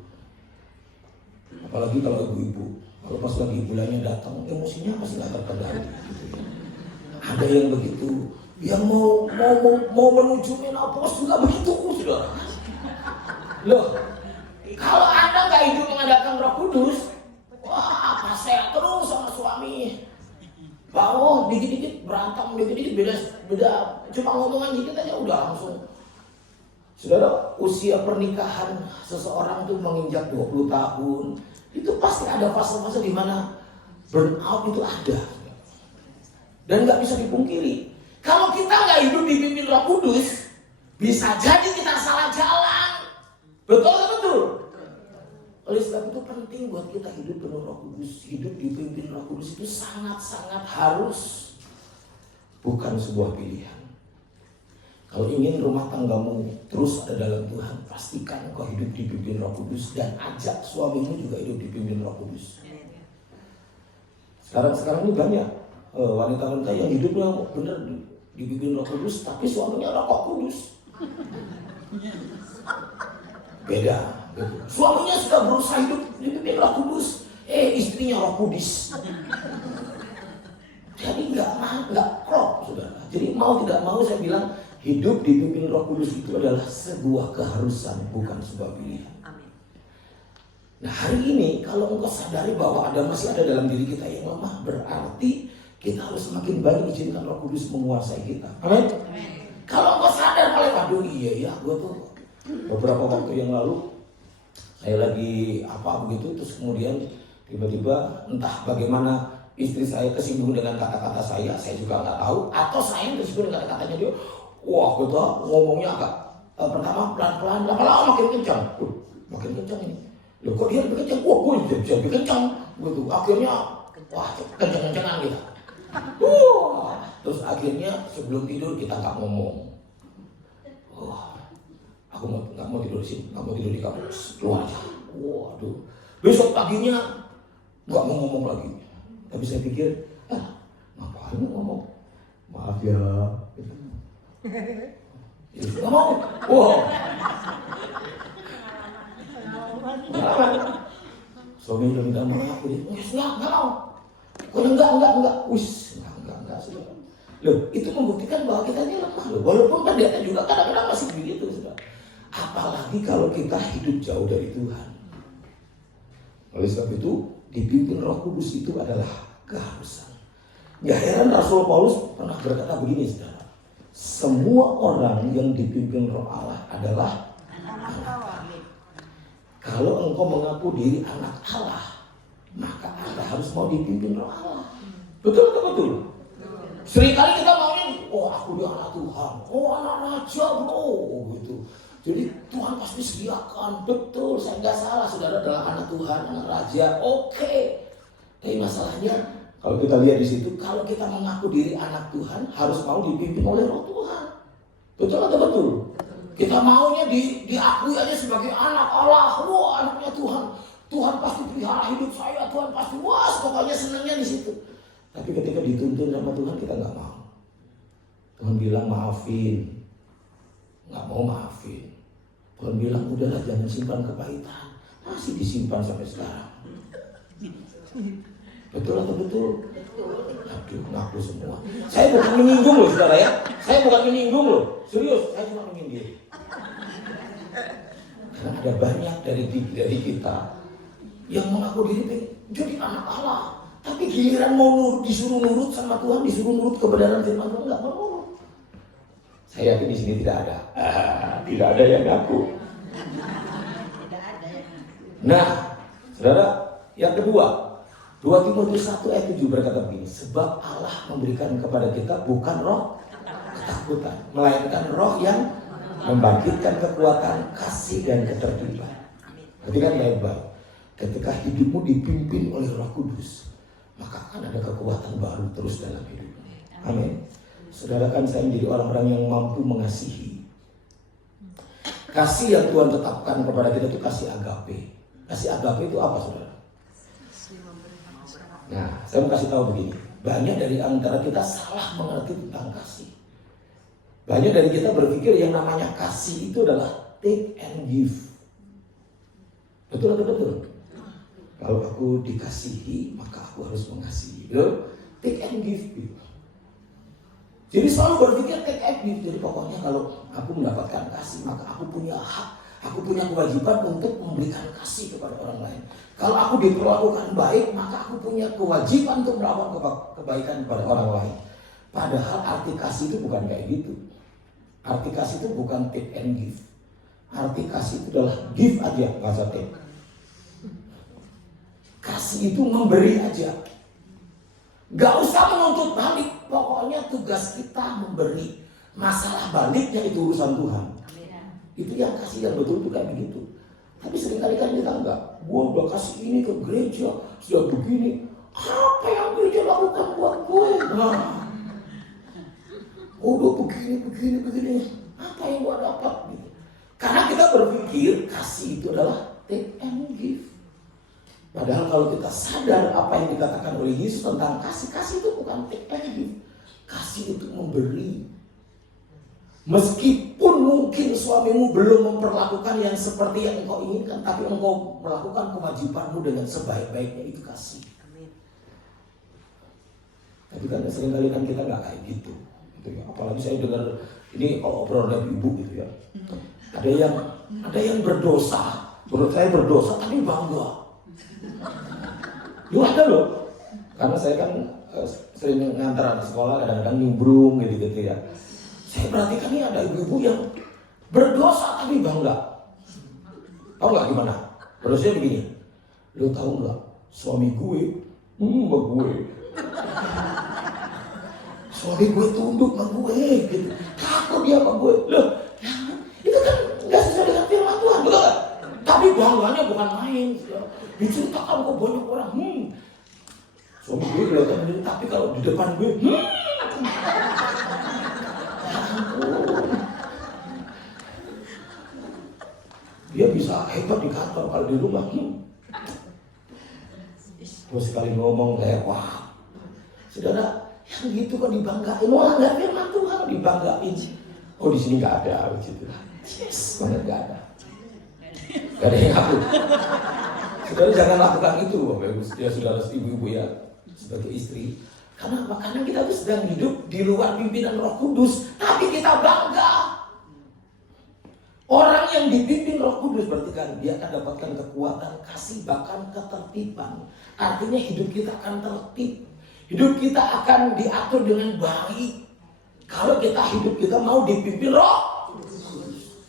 Apalagi kalau ibu-ibu, kalau pas lagi bulannya datang, emosinya pasti nggak terkendali. Gitu. Ada yang begitu, yang mau menuju menopause juga begitu, saudara. Loh, kalau Anda nggak hidup mengandalkan Roh Kudus, wah pasrah terus sama suami. Bahwa dikit-dikit berantem, dikit-dikit beda, cuma ngomongan dikit aja udah langsung. Saudara, usia pernikahan seseorang tuh menginjak 20 tahun, itu pasti ada fase-fase di mana burnout itu ada. Dan nggak bisa dipungkiri. Kalau kita nggak hidup dipimpin Roh Kudus, bisa jadi kita salah jalan. Betul. Oleh sebab itu penting buat kita hidup penuh Roh Kudus. Hidup dipimpin Roh Kudus itu sangat-sangat harus, bukan sebuah pilihan. Kalau ingin rumah tanggamu terus ada dalam Tuhan, pastikan kau hidup dipimpin Roh Kudus dan ajak suamimu juga hidup dipimpin Roh Kudus. Sekarang ini banyak wanita-wanita yang hidupnya benar dipimpin Roh Kudus, tapi suaminya Roh Kudus. Beda. Suaminya sudah berusaha hidup dipimpin Roh Kudus, istrinya Roh Kudus. Jadi nggak klop, saudara. Jadi mau tidak mau saya bilang hidup dipimpin Roh Kudus itu adalah sebuah keharusan, bukan sebuah pilihan. Amin. Nah hari ini kalau engkau sadari bahwa masih ada dalam diri kita yang lemah, berarti kita harus semakin banyak izinkan Roh Kudus menguasai kita. Amin. Kalau engkau sadar waduh iya gue tuh beberapa waktu yang lalu saya lagi begitu, terus kemudian tiba-tiba entah bagaimana istri saya tersinggung dengan kata-kata saya juga nggak tahu, atau saya yang tersinggung dengan kata-katanya dia. Wah, kita ngomongnya agak pertama pelan-pelan, lama-lama makin kencang. Makin kencang ini. Loh kok dia lebih kencang? Wah, gue bisa lebih kencang. Gitu. Akhirnya, wah kencang-kencangan kita. Terus akhirnya sebelum tidur kita nggak ngomong. Aku nggak mau tidur di sini, nggak mau tidur di kamar, keluar aja. Waduh. Besok paginya nggak mau ngomong lagi. Tapi saya pikir, ngapain ngomong? Maaf ya. Nggak mau. Suami udah minta maaf, nggak mau. Enggak. Enggak. Loh, itu membuktikan bahwa kita ini lemah loh. Walaupun pendeta juga kadang-kadang masih begitu, saudara. Apalagi kalau kita hidup jauh dari Tuhan. Oleh sebab itu, dipimpin Roh Kudus itu adalah keharusan. Gak heran Rasul Paulus pernah berkata begini, saudara. Semua orang yang dipimpin Roh Allah adalah anak Allah. Kalau engkau mengaku diri anak Allah, maka Anda harus mau dipimpin Roh Allah. Betul atau betul? Seringkali kita maunya, oh aku dia anak Tuhan, oh anak raja bro, gitu. Jadi Tuhan pasti sediakan. Betul, saya nggak salah, saudara adalah anak Tuhan, anak raja. Oke. Tapi masalahnya, kalau kita lihat di situ, kalau kita mengaku diri anak Tuhan, harus mau dipimpin oleh Roh Tuhan. Betul atau betul? Kita maunya diakui aja sebagai anak Allah. Wah, anaknya Tuhan. Tuhan pasti pelihara hidup saya. Tuhan pasti, wah, pokoknya senangnya di situ. Tapi ketika dituntun sama Tuhan, kita nggak mau. Tuhan bilang maafin, nggak mau maafin. Tuhan bilang udahlah jangan simpan kepahitan, masih disimpan sampai sekarang. Betul atau betul? Aduh, ngaku semua. Saya bukan menyinggung loh, saudara ya. Saya bukan menyinggung loh. Serius, saya cuma menyindir. Karena ada banyak dari kita yang mengaku diri jadi anak Allah, tapi giliran mau disuruh nurut sama Tuhan, disuruh nurut kebenaran firman Tuhan, nggak mau. Saya yakin di sini tidak ada. Tidak ada yang ngaku. Nah, saudara, yang kedua, 2 Timotius 1 ayat 7 berkata begini, sebab Allah memberikan kepada kita bukan roh ketakutan, melainkan roh yang membangkitkan kekuatan, kasih dan ketertiban. Perhatikan baik-baik. Ketika hidupmu dipimpin oleh Roh Kudus, maka akan ada kekuatan baru terus dalam hidupmu. Amin. Saudara, kan saya menjadi orang-orang yang mampu mengasihi. Kasih yang Tuhan tetapkan kepada kita itu kasih agape. Kasih agape itu apa, saudara? Nah, saya mau kasih tahu begini. Banyak dari antara kita salah mengerti tentang kasih. Banyak dari kita berpikir yang namanya kasih itu adalah take and give. Betul atau betul? Kalau aku dikasihi, maka aku harus mengasihi. Take and give. Jadi selalu berpikir take and give. Jadi pokoknya kalau aku mendapatkan kasih, maka aku punya hak, aku punya kewajiban untuk memberikan kasih kepada orang lain. Kalau aku diperlakukan baik, maka aku punya kewajiban untuk melakukan kebaikan kepada orang lain. Padahal arti kasih itu bukan kayak gitu. Arti kasih itu bukan take and give. Arti kasih itu adalah give aja, nggak usah take. Kasih itu memberi aja. Gak usah menuntut balik. Pokoknya tugas kita memberi. Masalah baliknya itu urusan Tuhan. Itu yang kasih yang betul itu kayak begitu. Tapi seringkali kan kita enggak. Gua udah kasih ini ke gereja, sudah begini. Apa yang gereja lakukan buat gue? Nah, udah begini. Apa yang gua dapat? Gitu. Karena kita berpikir kasih itu adalah take and give. Padahal kalau kita sadar apa yang dikatakan oleh Yesus tentang kasih, kasih itu bukan take and give. Kasih itu memberi. Meskipun mungkin suamimu belum memperlakukan yang seperti yang engkau inginkan, tapi engkau melakukan kewajibanmu dengan sebaik-baiknya, itu kasih. Amin. Tapi kan seringkali kan kita nggak kayak gitu ya. Apalagi saya dengar ini kalau obrolan ibu gitu ya. Ada yang berdosa, menurut saya berdosa tapi bangga. Ada loh. Karena saya kan sering ngantar anak sekolah, kadang-kadang nyumbrung gitu ya. Saya perhatikan ini ada ibu-ibu yang berdosa tapi bangga. Tahu nggak gimana? Berdosanya begini. Lo tahu nggak? Suami gue, sama gue. Suami gue tunduk sama gue, gitu. Takut dia sama gue. Loh, itu kan nggak sesuai dengan firman Tuhan, betul nggak? Tapi bangganya bukan main. Diceritakan kok banyak orang. Suami gue kelihatan begini, tapi kalau di depan gue, dia bisa hebat di kantor, kalau di rumah terus sekali ngomong kayak wah, saudara, yang gitu kok dibanggain, wah nggak firman Tuhan dibanggain. Oh di sini nggak ada begitu. Yes, banget nggak ada. Gak ada yang ngaku. Saudara jangan lakukan itu, Bapak Ibu, ya saudara ibu-ibu ya sebagai istri. Karena kita tuh sedang hidup di luar pimpinan Roh Kudus, tapi kita bangga. Orang yang dipimpin Roh Kudus berarti kan dia akan dapatkan kekuatan, kasih, bahkan ketertiban. Artinya hidup kita akan tertib, Hidup kita akan diatur dengan baik kalau hidup kita mau dipimpin Roh Kudus.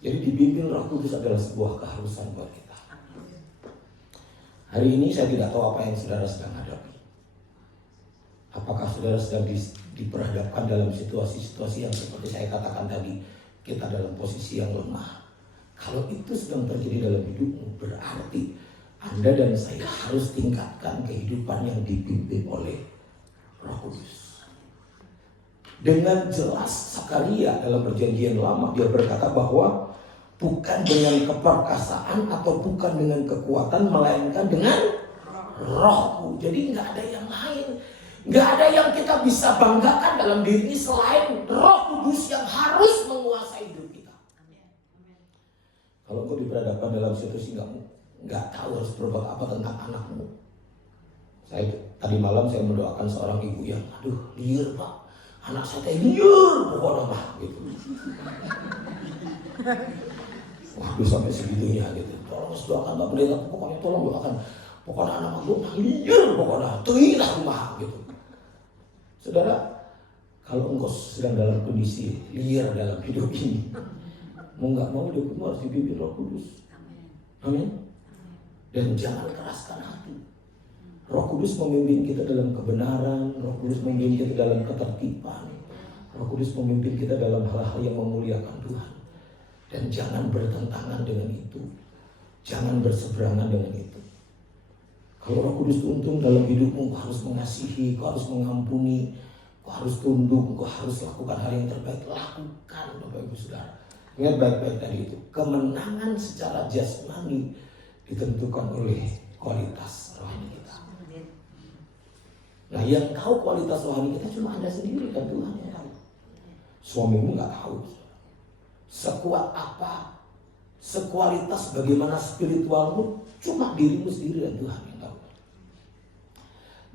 Jadi dipimpin Roh Kudus adalah sebuah keharusan buat kita. Hari ini saya tidak tahu apa yang saudara sedang hadapi. Apakah saudara sedang diperhadapkan dalam situasi-situasi yang seperti saya katakan tadi, kita dalam posisi yang lemah. Kalau itu sedang terjadi dalam hidupmu, berarti Anda dan saya harus tingkatkan kehidupan yang dipimpin oleh Roh Kudus. Dengan jelas Zakaria dalam perjanjian lama dia berkata bahwa bukan dengan keperkasaan atau bukan dengan kekuatan, melainkan dengan Rohku. Jadi nggak ada yang lain, nggak ada yang kita bisa banggakan dalam diri selain Roh Kudus yang harus menguasai hidup kita. Kalau kau diperhadapkan dalam situasi nggak tahu harus berbuat apa tentang anakmu. Tadi malam saya mendoakan seorang ibu yang, aduh liar Pak, anak saya liar pokoknya Pak gitu. Waduh sampai segitunya gitu. Tolong doakan Pak Pendeta, pokoknya tolong doakan. Pokoknya anak aku liar pokoknya, terilah rumah gitu. Saudara, kalau engkau sedang dalam kondisi liar dalam hidup ini, mau nggak mau hidupmu harus dipimpin Roh Kudus. Amin. Dan jangan keraskan hati. Roh Kudus memimpin kita dalam kebenaran, Roh Kudus memimpin kita dalam ketertiban, Roh Kudus memimpin kita dalam hal-hal yang memuliakan Tuhan. Dan jangan bertentangan dengan itu, jangan berseberangan dengan itu. Kalau Roh Kudus tuntun dalam hidupmu, kau harus mengasihi, kau harus mengampuni, kau harus tunduk, kau harus lakukan hal yang terbaik. Lakukan, Bapak Ibu Saudara. Ingat baik-baik tadi itu, kemenangan secara jasmani ditentukan oleh kualitas rohani kita. Nah, yang tahu kualitas rohani kita cuma Anda sendiri kan, Tuhan yang tahu. Suamimu nggak tahu. Sekuat apa, sekualitas bagaimana spiritualmu, cuma dirimu sendiri dan Tuhan yang tahu.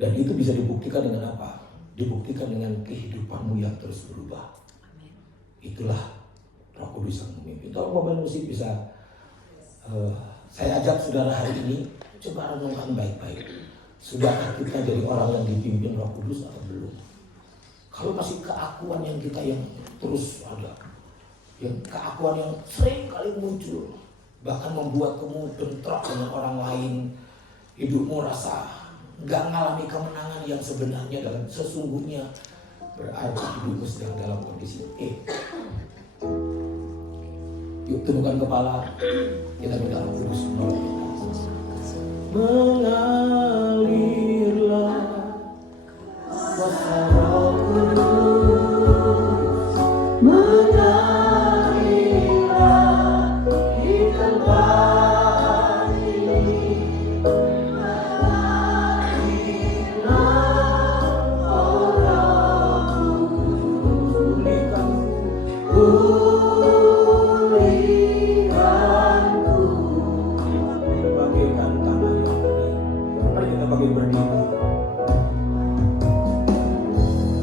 Dan itu bisa dibuktikan dengan apa? Dibuktikan dengan kehidupanmu yang terus berubah. Itulah Roh Kudus yang memimpin. Tolong pemain musik bisa saya ajak saudara hari ini coba renungkan baik-baik. Sudahkah kita jadi orang yang dipimpin Roh Kudus atau belum? Kalau masih keakuan yang kita yang terus ada, yang keakuan yang sering kali muncul, bahkan membuat kamu bentrok dengan orang lain, hidupmu rasa gak mengalami kemenangan yang sebenarnya dalam sesungguhnya, berarti hidupmu sedang dalam kondisi Yuk tundukkan kepala, kita minta Roh Kudus menolong kita. Mengalirlah kuasa Roh Kudus, mengalirlah di tempat ini, mengalirlah orang bagaikan tanah yang kering. Mari kita berdiri.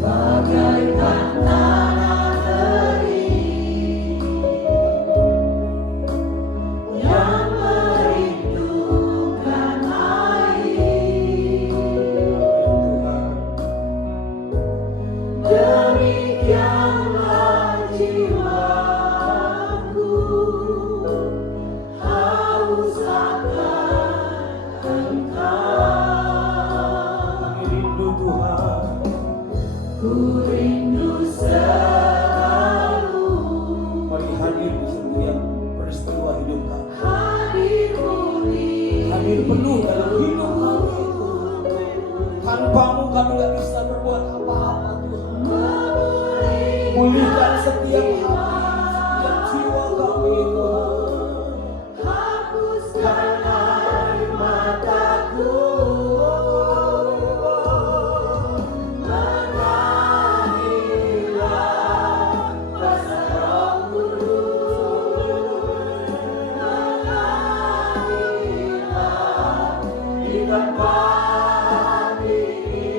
bagaikan tanah kering yang merindukan air. Demikianlah jiwaku haus akan Engkau. Rindu Tuhan, Ku rindu selalu mari hadir di setiap peristiwa hidup kami. Hadir penuh dalam hidup kami. Tanpamu kami gak bisa berbuat apa-apa Tuhan. Pulihkan setiap hati, setiap jiwa kami Tuhan. Hapuskan air mataku, mengalirlah kuasa Roh Kudus, mengalirlah di tempat ini,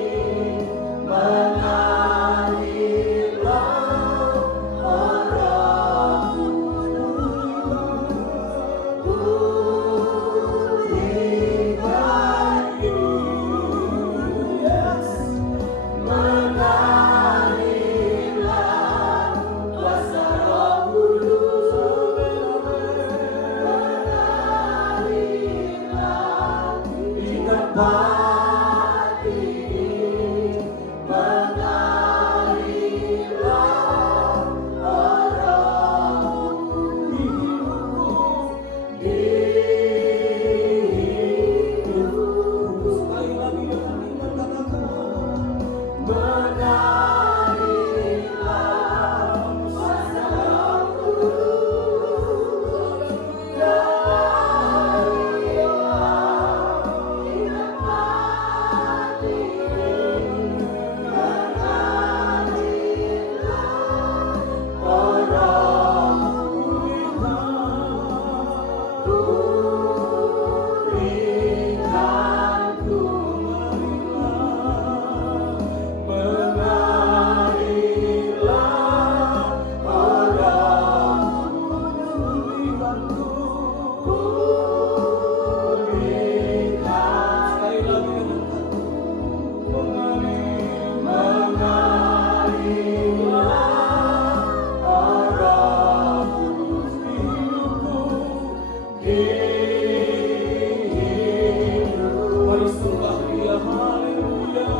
Mari sembah Dia, haleluya.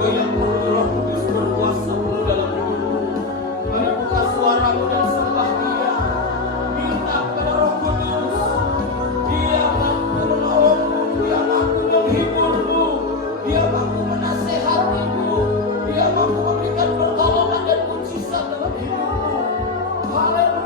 Banyak Roh Kudus berkuasa dalam hidupmu. Mari buka suaramu dan sembah Dia. Minta kepada Roh Kudus. Dia mampu menolongmu, Dia mampu menghiburmu, Dia mampu menasehatimu, Dia mampu memberikan pertolongan dan mujizat dalam hidupmu. Haleluya.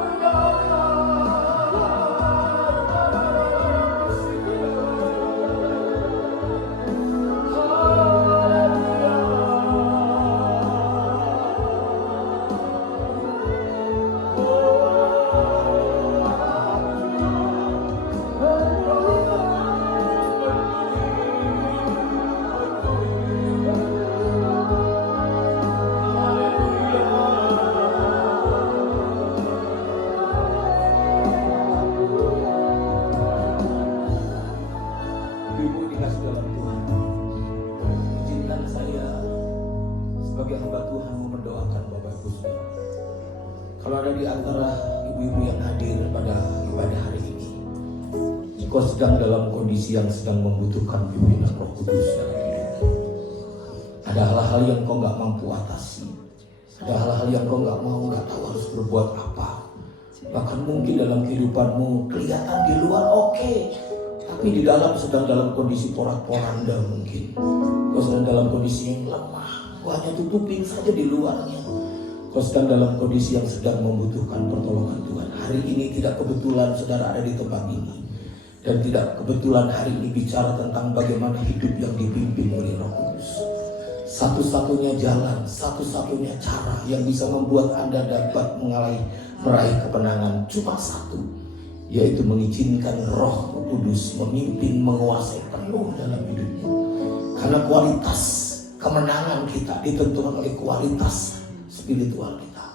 Ibu dikasih dalam Tuhan, izinkan saya sebagai hamba Tuhan mendoakan Bapak Ibu Saudara. Kalau ada di antara ibu-ibu yang hadir pada ibadah hari ini, jika sedang dalam kondisi yang sedang membutuhkan pimpinan Roh Kudus dalam hidupmu, ada hal-hal yang kau nggak mampu atasi, ada hal-hal yang kau nggak tahu harus berbuat apa, bahkan mungkin dalam kehidupanmu kelihatan di luar oke, tapi di dalam sedang dalam kondisi porak-poranda mungkin. Kau sedang dalam kondisi yang lemah, kau hanya tutupin saja di luarnya. Kau sedang dalam kondisi yang sedang membutuhkan pertolongan Tuhan. Hari ini tidak kebetulan saudara ada di tempat ini. Dan tidak kebetulan hari ini bicara tentang bagaimana hidup yang dipimpin oleh Roh Kudus. Satu-satunya jalan, satu-satunya cara yang bisa membuat Anda dapat meraih kemenangan cuma satu, yaitu mengizinkan Roh Kudus memimpin, menguasai penuh dalam hidupmu. Karena kualitas kemenangan kita ditentukan oleh kualitas spiritual kita.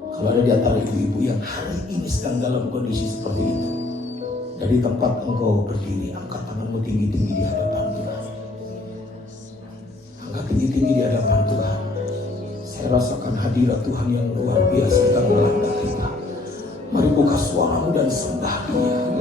Kalau ada di antara ibu-ibu yang hari ini sedang dalam kondisi seperti itu, dari tempat engkau berdiri, angkat tanganmu tinggi-tinggi di hadapan Tuhan. Angkat tinggi-tinggi di hadapan Tuhan. Saya rasakan hadirat Tuhan yang luar biasa sedang melanda kita. Mari buka suaramu dan sembah Dia.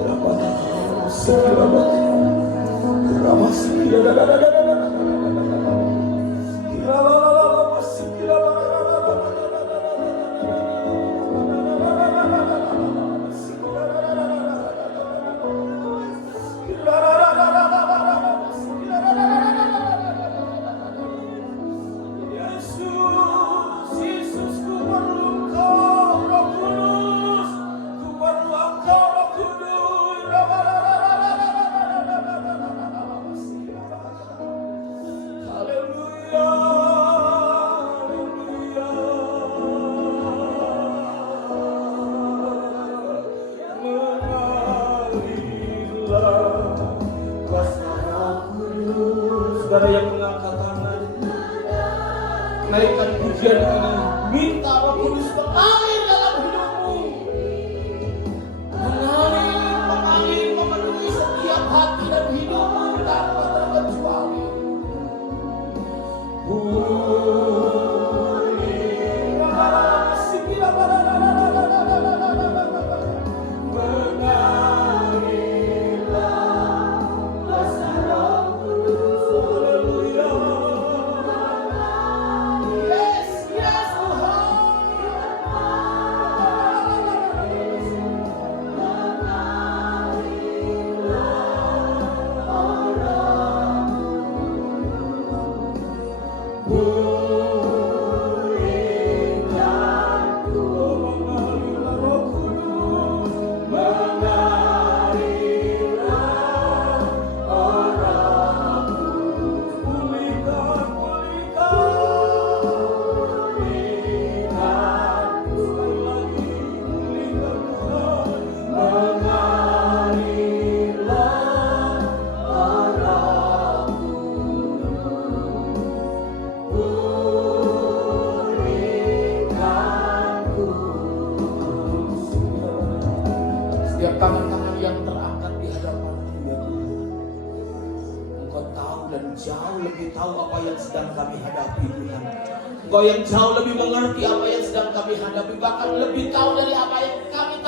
Saudara yang mengangkat tangan, naikkan pujian ini, minta Roh Kudus mengalir dalam hidupmu, mengalir, memenuhi setiap hati dan hidupmu tanpa terkecuali. Setiap tangan-tangan yang terangkat di hadapan-Mu ya Tuhan, Engkau tahu dan jauh lebih tahu apa yang sedang kami hadapi Tuhan. Engkau yang jauh lebih mengerti apa yang sedang kami hadapi, bahkan lebih tahu dari apa yang kami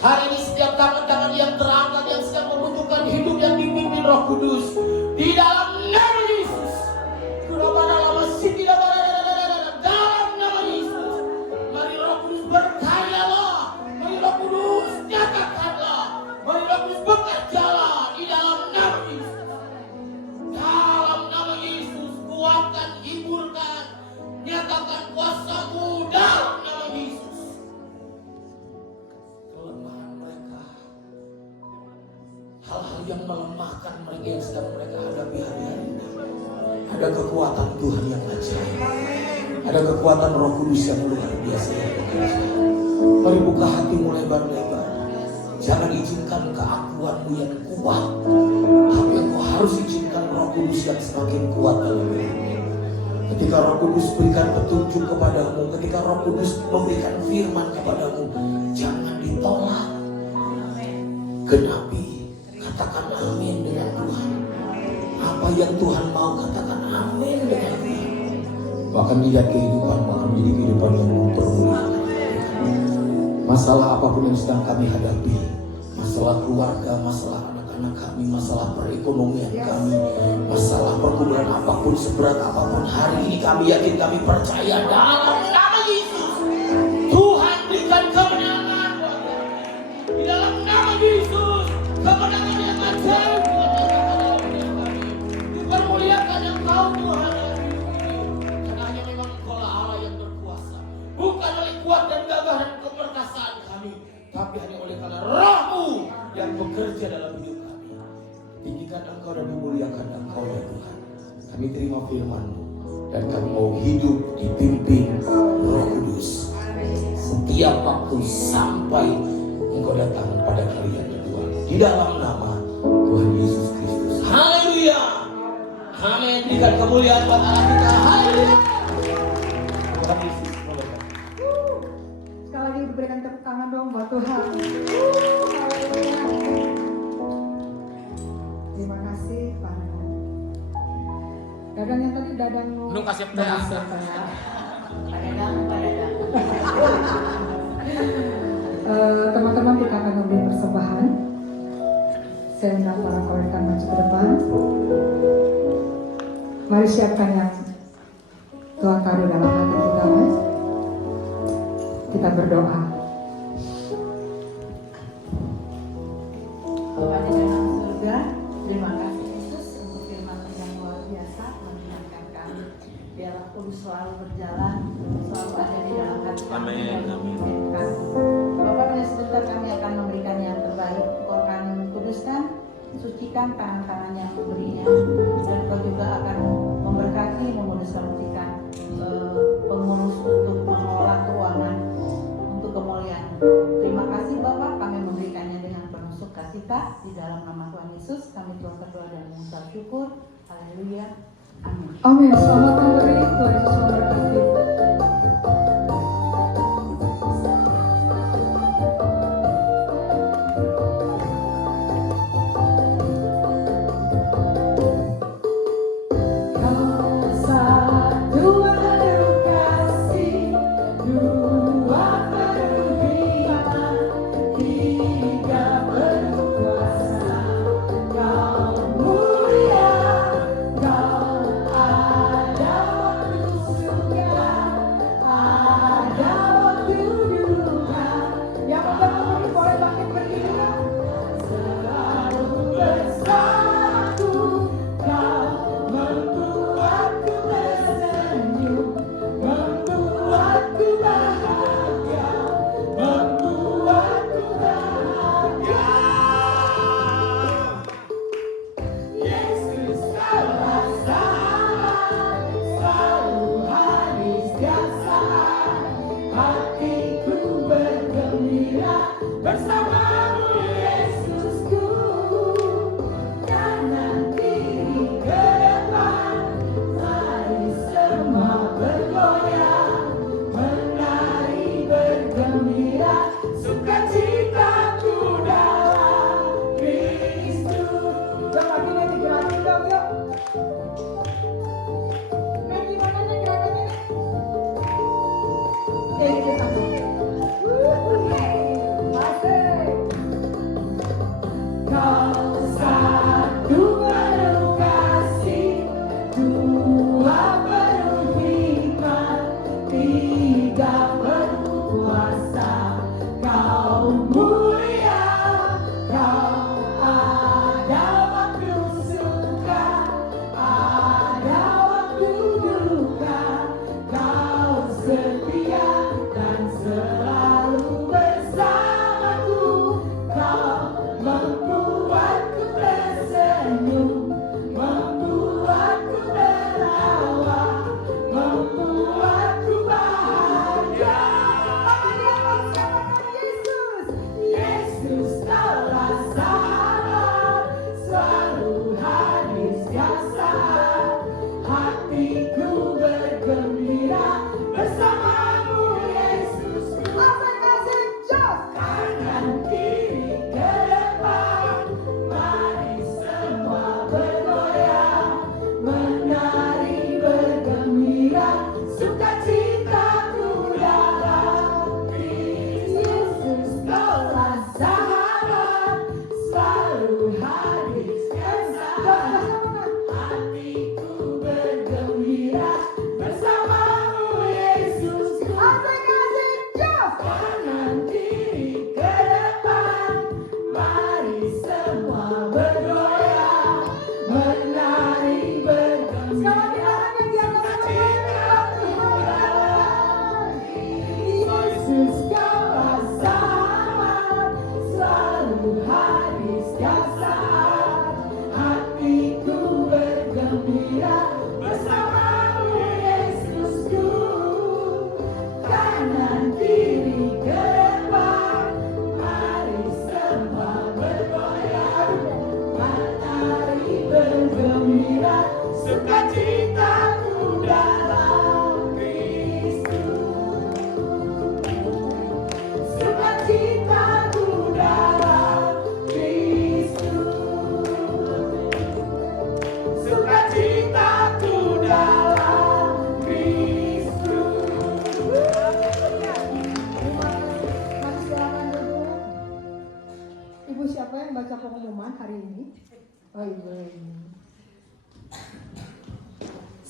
Hari ini setiap tangan-tangan yang terangkat yang sedang membutuhkan hidup yang dipimpin Roh Kudus di dalam nama Yesus. Dalam nama Yesus. Mari Roh Kudus berkaryalah. Mari Roh Kudus nyatakanlah. Mari Roh Kudus bekerjalah di dalam nama Yesus. Dalam nama Yesus, kuatkan, hiburkan, nyatakan kuasa-Mu dalam nama Yesus. Kelemahan mereka, hal-hal yang melemahkan mereka yang sedang mereka hadapi hari-hari ini, ada kekuatan Tuhan yang ajaib, ada kekuatan Roh Kudus yang luar biasa yang bekerja. Mari buka hatimu lebar-lebar. Jangan izinkan keakuanmu yang kuat, tapi engkau harus izinkan Roh Kudus yang semakin kuat dalam hidupmu. Ketika Roh Kudus berikan petunjuk kepadamu, ketika Roh Kudus memberikan firman kepadamu, jangan ditolak. Genapi, katakan amin dengan Tuhan. Apa yang Tuhan mau, katakan amin dengan Tuhan. Bahkan lihat kehidupan, bahkan menjadi kehidupan yang mempermuliakan. Masalah apapun yang sedang kami hadapi, masalah keluarga, masalah anak-anak kami, masalah perekonomian kami, masalah pergumulan apapun, seberat apapun, hari ini kami yakin, kami percaya dalam nama Yesus Tuhan berikan kemenangan di dalam nama Yesus. Kemenangan yang ajaib dipermuliakan Engkau Tuhan. Karena hanya memang Engkaulah Allah yang berkuasa, bukan oleh kuat dan gagah dan keperkasaan kami, tapi hanya oleh karena Roh-Mu yang bekerja dalam hidup kami. Tinggikan Engkau dan memuliakan Engkau ya Tuhan. Kami terima firman-Mu dan kami mau hidup dipimpin Roh Kudus setiap waktu sampai Engkau datang pada kalian berdua. Di dalam nama Tuhan Yesus Kristus. Haleluya. Amin. Berikan kemuliaan buat Allah kita. Haleluya. Tuhan Yesus. Sekali lagi diberikan tepuk tangan dong buat Tuhan. Terima kasih Pak Dadang yang tadi Dadang Lu kasih teh. Teman-teman kita akan memberi persembahan. Saya minta para kolektor maju ke depan. Mari siapkan yang Tuhan taruh dalam hati kita. Kita berdoa. Bapa di dalam surga, terima kasih Yesus untuk firman yang luar biasa mengingatkan kami. Biarlah Kudus selalu berjalan, selalu ada di dalam hati kami dan memimpin kami. Bapak, pada sebentar kami akan memberikan yang terbaik. Engkau akan kuduskan, sucikan tangan-tangan yang memberinya, dan Kau juga akan memberkati, memudus-muduskan pengurus untuk mengelola keuangan untuk kemuliaan. Terima kasih Bapak, kami memberikannya dengan penuh sukacita di dalam nama Tuhan Yesus. Kami telah berdoa dan mengucap syukur. Haleluya. Amin. Amin. Selamat memberi. Tuhan Yesus memberkati. Masih. kanan kiri ke depan, mari semua bergoyang, menari bergembira. Yesus kau selamat, selalu hadir setiap saat, hatiku bergembira bersamamu Yesusku. Kanan kiri ke depan, mari semua bergoyang, menari bergembira, sukacitaku dalam Kristus. Sukacitaku dalam Kristus. Sukacitaku dalam Kristus. Mari silakan duduk. Ibu siapa yang baca pengumuman hari ini? Oh, Ibu.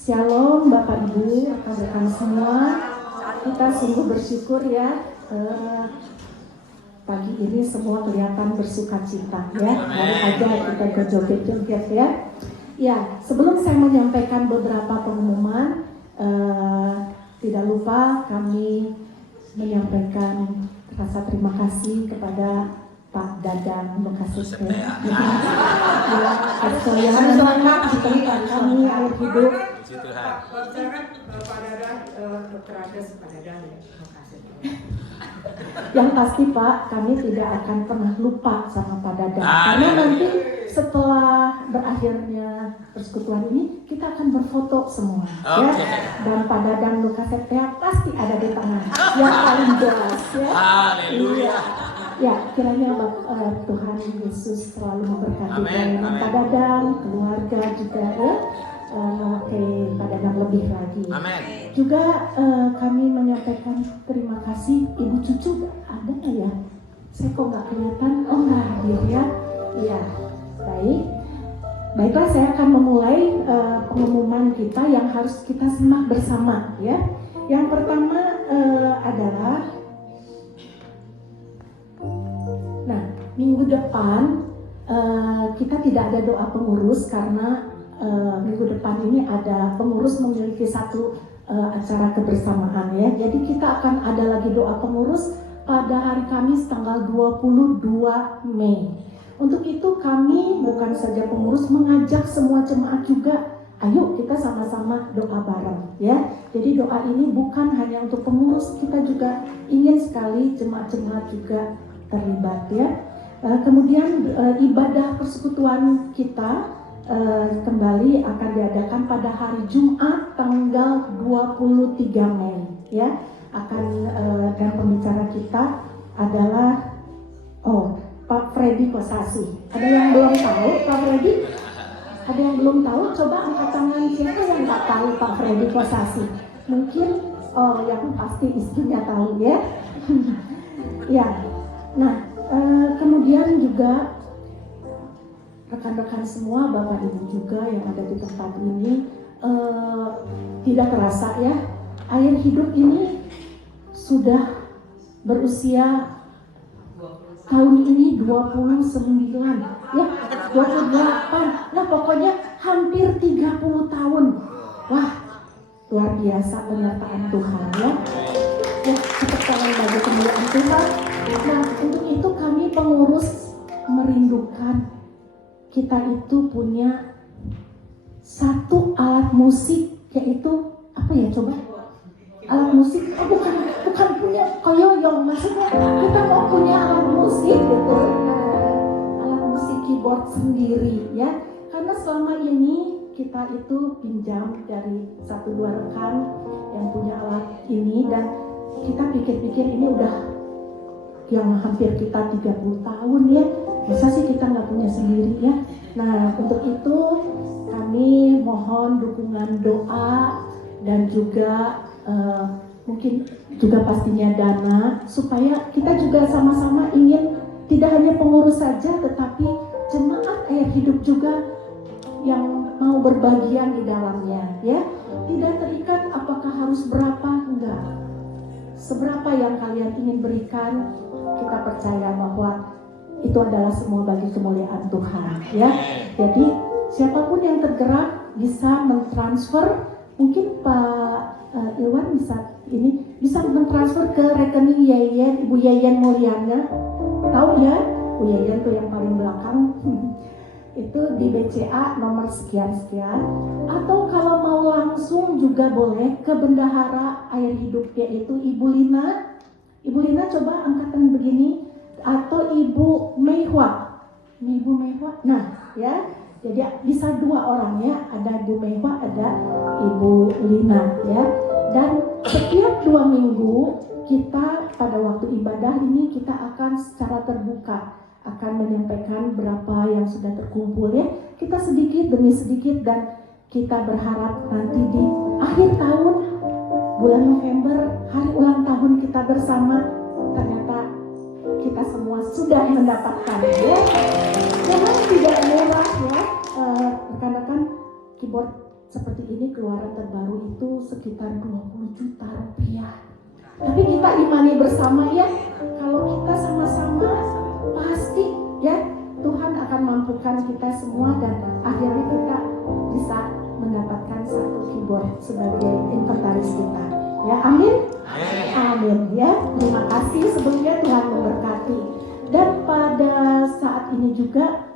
Shalom Bapak Ibu, rekan-rekan semua. Kita sungguh bersyukur ya. Pagi ini semua kelihatan bersukacita ya. Baru aja kita joget-joget ya. Ya, sebelum saya menyampaikan beberapa pengumuman, tidak lupa kami menyampaikan rasa terima kasih kepada Pak Dadang Bekasete. Ya, keselian diberikan kami air hidup. Pak Dadang, Dr. Ades, Pak Dadang ya. Terima kasih. Yang pasti Pak, kami tidak akan pernah lupa sama Pak Dadang. Karena nanti setelah berakhirnya persekutuan ini, kita akan berfoto semua. Ya. Dan Pak Dadang Bekasete pasti ada di tengah. Yang paling jelas ya. Haleluya. Ya, kiranya Tuhan Yesus selalu memberkati pelayanan Pak Dadang, keluarga juga ya. Pak Dadang lebih lagi. Amin. Juga kami menyampaikan terima kasih. Ibu Cucu ada nggak ya? Saya kok nggak kelihatan. Oh, nggak hadir ya. Iya, baik. Baiklah, saya akan memulai pengumuman kita yang harus kita simak bersama ya. Yang pertama adalah minggu depan kita tidak ada doa pengurus karena minggu depan ini ada pengurus memiliki satu acara kebersamaan ya. Jadi kita akan ada lagi doa pengurus pada hari Kamis tanggal 22 Mei. Untuk itu kami bukan saja pengurus mengajak semua jemaat juga, ayo kita sama-sama doa bareng ya. Jadi doa ini bukan hanya untuk pengurus, kita juga ingin sekali jemaat-jemaat juga terlibat ya. Kemudian ibadah persekutuan kita kembali akan diadakan pada hari Jumat tanggal 23 Mei ya. Dan pembicara kita adalah Pak Freddy Kosasi. Ada yang belum tahu Pak Freddy? Ada yang belum tahu? Coba angkat tangan siapa yang nggak tahu Pak Freddy Kosasi? Mungkin yang pasti istrinya tahu ya. Ya. Nah, kemudian juga rekan-rekan semua, Bapak Ibu juga yang ada di tempat ini, tidak terasa ya, air hidup ini sudah berusia tahun ini 29 ya, 28. Nah pokoknya hampir 30 tahun. Wah, luar biasa penyertaan Tuhan ya. Ya, kita tangan bagi kemuliaan Tuhan. Nah, untuk itu kami pengurus merindukan kita itu punya satu alat musik, yaitu apa ya coba? Alat musik, bukan punya koyoyong, maksudnya kita mau punya alat musik gitu, alat musik keyboard sendiri ya. Karena selama ini kita itu pinjam dari 1-2 rekan yang punya alat ini, dan kita pikir-pikir ini udah yang hampir kita 30 tahun ya, masa sih kita nggak punya sendiri ya. Nah untuk itu kami mohon dukungan doa dan juga mungkin juga pastinya dana, supaya kita juga sama-sama ingin tidak hanya pengurus saja, tetapi jemaat air hidup juga yang mau berbagian di dalamnya ya. Tidak terikat apakah harus berapa, enggak. seberapa yang kalian ingin berikan, kita percaya bahwa itu adalah semua bagi kemuliaan Tuhan, ya. Jadi siapapun yang tergerak bisa mentransfer, mungkin Pak Ilwan bisa mentransfer ke rekening Yeyen, Ibu Yeyen Mulyana, tahu ya, Bu Yeyen tuh yang paling belakang. Itu di BCA nomor sekian-sekian, atau kalau mau langsung juga boleh ke Bendahara Air Hidup, yaitu Ibu Lina. Ibu Lina coba angkatan begini, atau Ibu Mehwa. Nah ya, jadi bisa dua orang ya, ada Ibu Mehwa, ada Ibu Lina ya. Dan setiap 2 minggu kita pada waktu ibadah ini kita akan secara terbuka akan menyampaikan berapa yang sudah terkumpul ya. Kita sedikit demi sedikit, dan kita berharap nanti di akhir tahun, bulan November, hari ulang tahun kita bersama, ternyata kita semua sudah mendapatkan ya. Memang tidak murah ya, rekan-rekan, keyboard seperti ini keluaran terbaru itu sekitar 20 juta rupiah. Tapi kita imani bersama ya, kalau kita sama-sama pasti ya Tuhan akan mampukan kita semua, dan akhirnya kita bisa mendapatkan satu keyboard sebagai inventaris kita ya. Amin. Amin ya. Terima kasih sebelumnya, Tuhan memberkati. Dan pada saat ini juga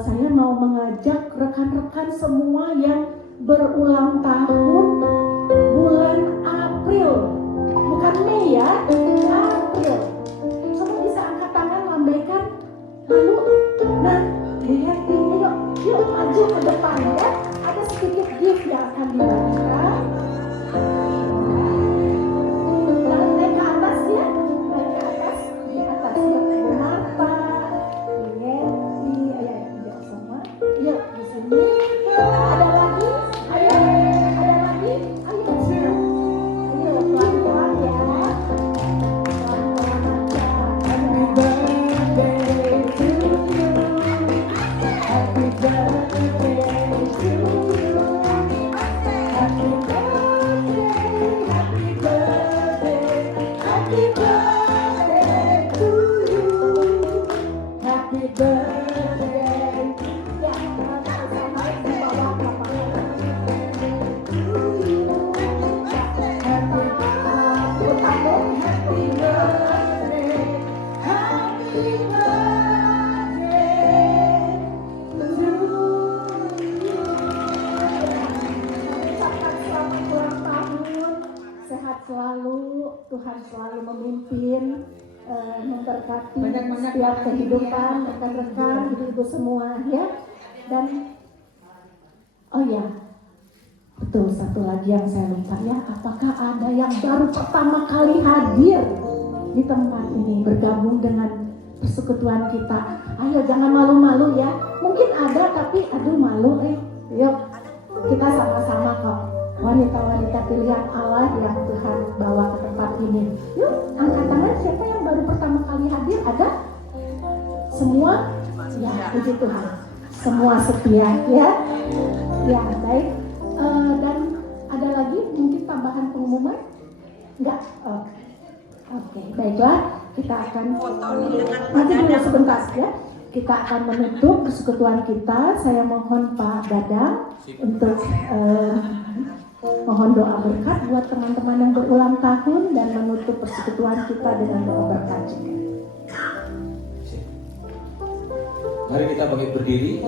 saya mau mengajak rekan-rekan semua yang berulang tahun bulan April, bukan Mei ya, April. Semua bisa angkat tangan, lambaikan, lalu nah lihat ini, yuk maju ke depan ya. Ada sedikit gift yang akan dibagikan. Dan naik ke atas ya, naik ke atas, di atas ya, mata, lihat, iya semua. Yuk di sini. Ada lagi, ayo, ada lagi, ayo sini. Ayo pelan-pelan ya. Pelan-pelan aja. Happy birthday to you. Happy birthday to you. Happy birthday, happy birthday, happy birthday to you. Happy birthday. Ya, sama-sama di bawah lapangan. Happy birthday, happy birthday to you. Ucapkan selamat ulang tahun, sehat selalu, Tuhan selalu memimpin, memberkati Banyak-banyak setiap bahagia. kehidupan rekan-rekan, ibu-ibu semua ya. Dan oh ya, betul, satu lagi yang saya lupa ya, apakah ada yang baru pertama kali hadir di tempat ini bergabung dengan persekutuan kita? Ayo jangan malu-malu ya, mungkin ada tapi aduh malu yuk kita sama-sama kok, wanita-wanita pilihan Allah yang Tuhan bawa ke tempat ini. Yuk angkat tangan, siapa yang baru pertama kali hadir? Ada? Semua? Ya, puji Tuhan, semua setia ya. Ya baik. Dan ada lagi mungkin tambahan pengumuman? Enggak? Oke, baiklah, kita akan nanti dulu sebentar ya. Kita akan menutup persekutuan kita. Saya mohon Pak Dadang untuk mohon doa berkat buat teman-teman yang berulang tahun dan menutup persekutuan kita dengan doa berkat juga. Mari kita bangkit berdiri.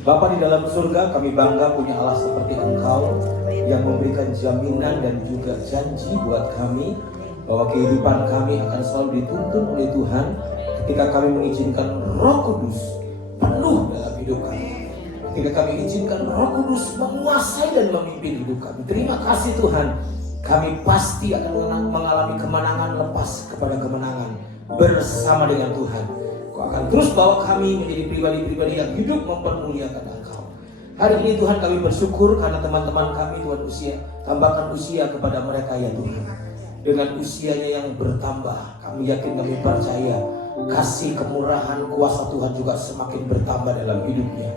Bapa di dalam surga, kami bangga punya Allah seperti Engkau yang memberikan jaminan dan juga janji buat kami bahwa kehidupan kami akan selalu dituntun oleh Tuhan ketika kami mengizinkan Roh Kudus penuh dalam hidup kami. Ketika kami izinkan Roh Kudus menguasai dan memimpin hidup kami. Terima kasih Tuhan, kami pasti akan mengalami kemenangan lepas kepada kemenangan bersama dengan Tuhan. Kau akan terus bawa kami menjadi pribadi-pribadi yang hidup mempermuliakan Engkau. Hari ini Tuhan kami bersyukur karena teman-teman kami Tuhan tambahkan usia kepada mereka ya Tuhan. Dengan usianya yang bertambah, kami yakin, kami percaya kasih, kemurahan, kuasa Tuhan juga semakin bertambah dalam hidupnya.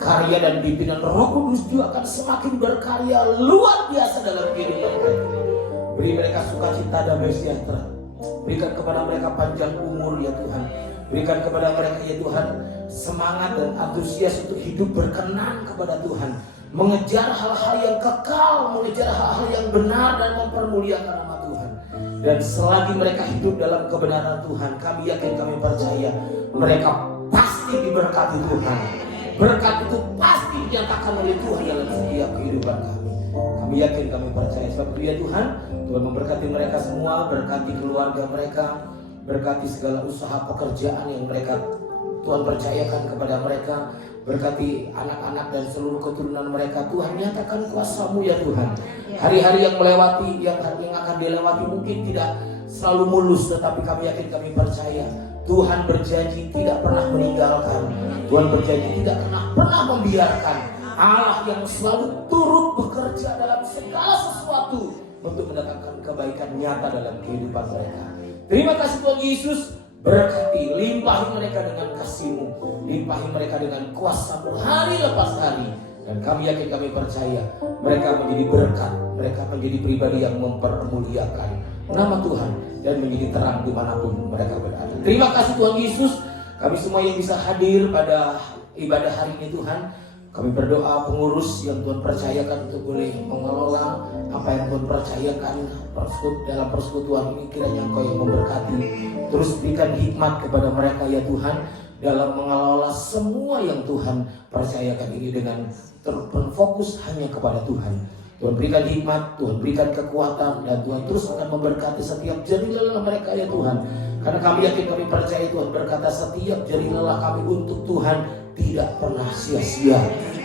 Karya dan pimpinan Roh Kudus juga akan semakin berkarya luar biasa dalam kehidupan kami. Beri mereka sukacita, damai sejahtera. Berikan kepada mereka panjang umur ya Tuhan. Berikan kepada mereka ya Tuhan semangat dan antusias untuk hidup berkenan kepada Tuhan, mengejar hal-hal yang kekal, mengejar hal-hal yang benar dan mempermuliakan nama Tuhan. Dan selagi mereka hidup dalam kebenaran Tuhan, kami yakin, kami percaya mereka pasti diberkati Tuhan. Berkat itu pasti dinyatakan oleh Tuhan dalam setiap kehidupan kami. Kami yakin, kami percaya. Sebab itu ya Tuhan, Tuhan memberkati mereka semua, berkati keluarga mereka, berkati segala usaha pekerjaan yang mereka Tuhan percayakan kepada mereka. Berkati anak-anak dan seluruh keturunan mereka. Tuhan, nyatakan kuasa-Mu ya Tuhan. Hari-hari yang melewati, yang akan dilewati mungkin tidak selalu mulus, tetapi kami yakin, kami percaya Tuhan berjanji tidak pernah meninggalkan. Tuhan berjanji tidak pernah membiarkan. Allah yang selalu turut bekerja dalam segala sesuatu untuk mendatangkan kebaikan nyata dalam kehidupan mereka. Terima kasih Tuhan Yesus. Berkati, limpahi mereka dengan kasih-Mu, limpahi mereka dengan kuasa-Mu hari lepas hari. Dan kami yakin, kami percaya mereka menjadi berkat, mereka menjadi pribadi yang mempermuliakan nama Tuhan dan menjadi terang dimanapun mereka berada. Terima kasih Tuhan Yesus. Kami semua yang bisa hadir pada ibadah hari ini Tuhan, kami berdoa pengurus yang Tuhan percayakan untuk boleh mengelola apa yang Tuhan percayakan dalam persekutuan ini, kiranya Engkau yang memberkati. Terus berikan hikmat kepada mereka ya Tuhan dalam mengelola semua yang Tuhan percayakan ini dengan terfokus hanya kepada Tuhan. Tuhan berikan hikmat, Tuhan berikan kekuatan, dan Tuhan terus akan memberkati setiap jari lelah mereka ya Tuhan. Karena kami yakin, kami percaya Tuhan berkata setiap jari lelah kami untuk Tuhan tidak pernah sia-sia.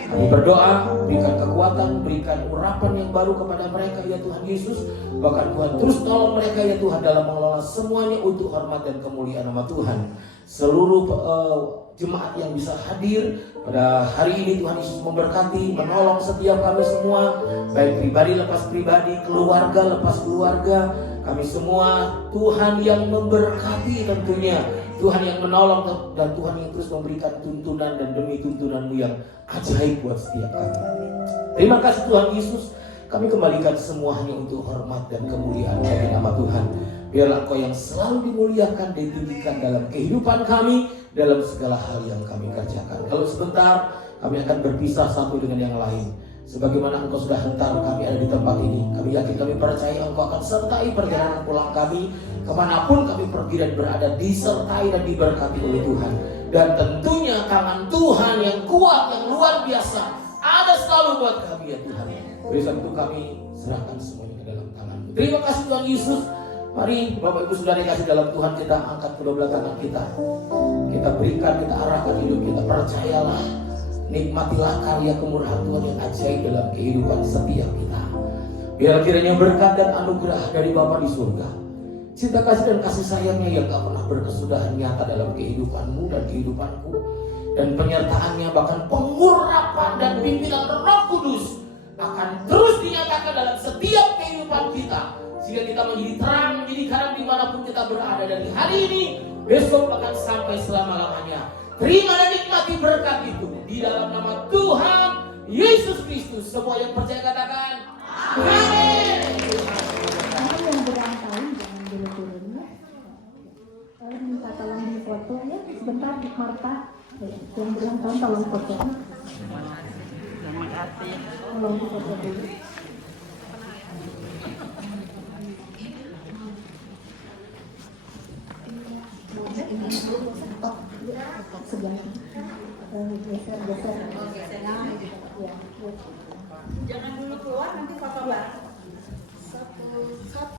Kami berdoa, berikan kekuatan, berikan urapan yang baru kepada mereka ya Tuhan Yesus. Bahkan Tuhan terus tolong mereka ya Tuhan dalam mengelola semuanya untuk hormat dan kemuliaan nama Tuhan. Seluruh jemaat yang bisa hadir pada hari ini Tuhan Yesus memberkati, menolong setiap kami semua, baik pribadi lepas pribadi, keluarga lepas keluarga. Kami semua Tuhan yang memberkati tentunya, Tuhan yang menolong, dan Tuhan yang terus memberikan tuntunan dan demi tuntunan-Mu yang ajaib buat setiap kami. Terima kasih Tuhan Yesus. Kami kembalikan semuanya untuk hormat dan kemuliaan bagi nama Tuhan. Biarlah Engkau yang selalu dimuliakan, ditinggikan dalam kehidupan kami, dalam segala hal yang kami kerjakan. Kalau sebentar kami akan berpisah satu dengan yang lain, sebagaimana Engkau sudah hentar kami ada di tempat ini, kami yakin, kami percaya Engkau akan sertai perjalanan pulang kami. Kemanapun kami pergi dan berada, disertai dan diberkati oleh Tuhan. Dan tentunya tangan Tuhan yang kuat, yang luar biasa ada selalu buat kami ya Tuhan. Oleh sebab itu kami serahkan semuanya ke dalam tangan-Mu. Terima kasih Tuhan Yesus. Mari Bapak Ibu Saudara kasih dalam Tuhan, kita angkat kedua belah tangan kita. Kita berikan, kita arahkan hidup kita. Percayalah, nikmatilah karya kemurahan Tuhan yang ajaib dalam kehidupan setiap kita. Biar kiranya berkat dan anugerah dari Bapa di surga, cinta kasih dan kasih sayangnya yang tak pernah berkesudahan nyata dalam kehidupan-Mu dan kehidupanku, dan penyertaannya bahkan pengurapan dan pimpinan Roh Kudus akan terus dinyatakan dalam setiap kehidupan kita, sehingga kita menjadi terang, menjadi garam dimanapun kita berada, dari hari ini, besok akan sampai selama-lamanya. Terima dan nikmati berkat itu di dalam nama Tuhan Yesus Kristus. Semua yang percaya katakan amin. Orang yang berulang tahun jangan dulu turun ya. Minta tolong di foto ya. Sebentar di Marta. Yang berulang tahun tolong foto. Terima kasih. Tolong di foto dulu. Sebelah geser. Jangan dulu keluar, nanti papa bareng. Satu.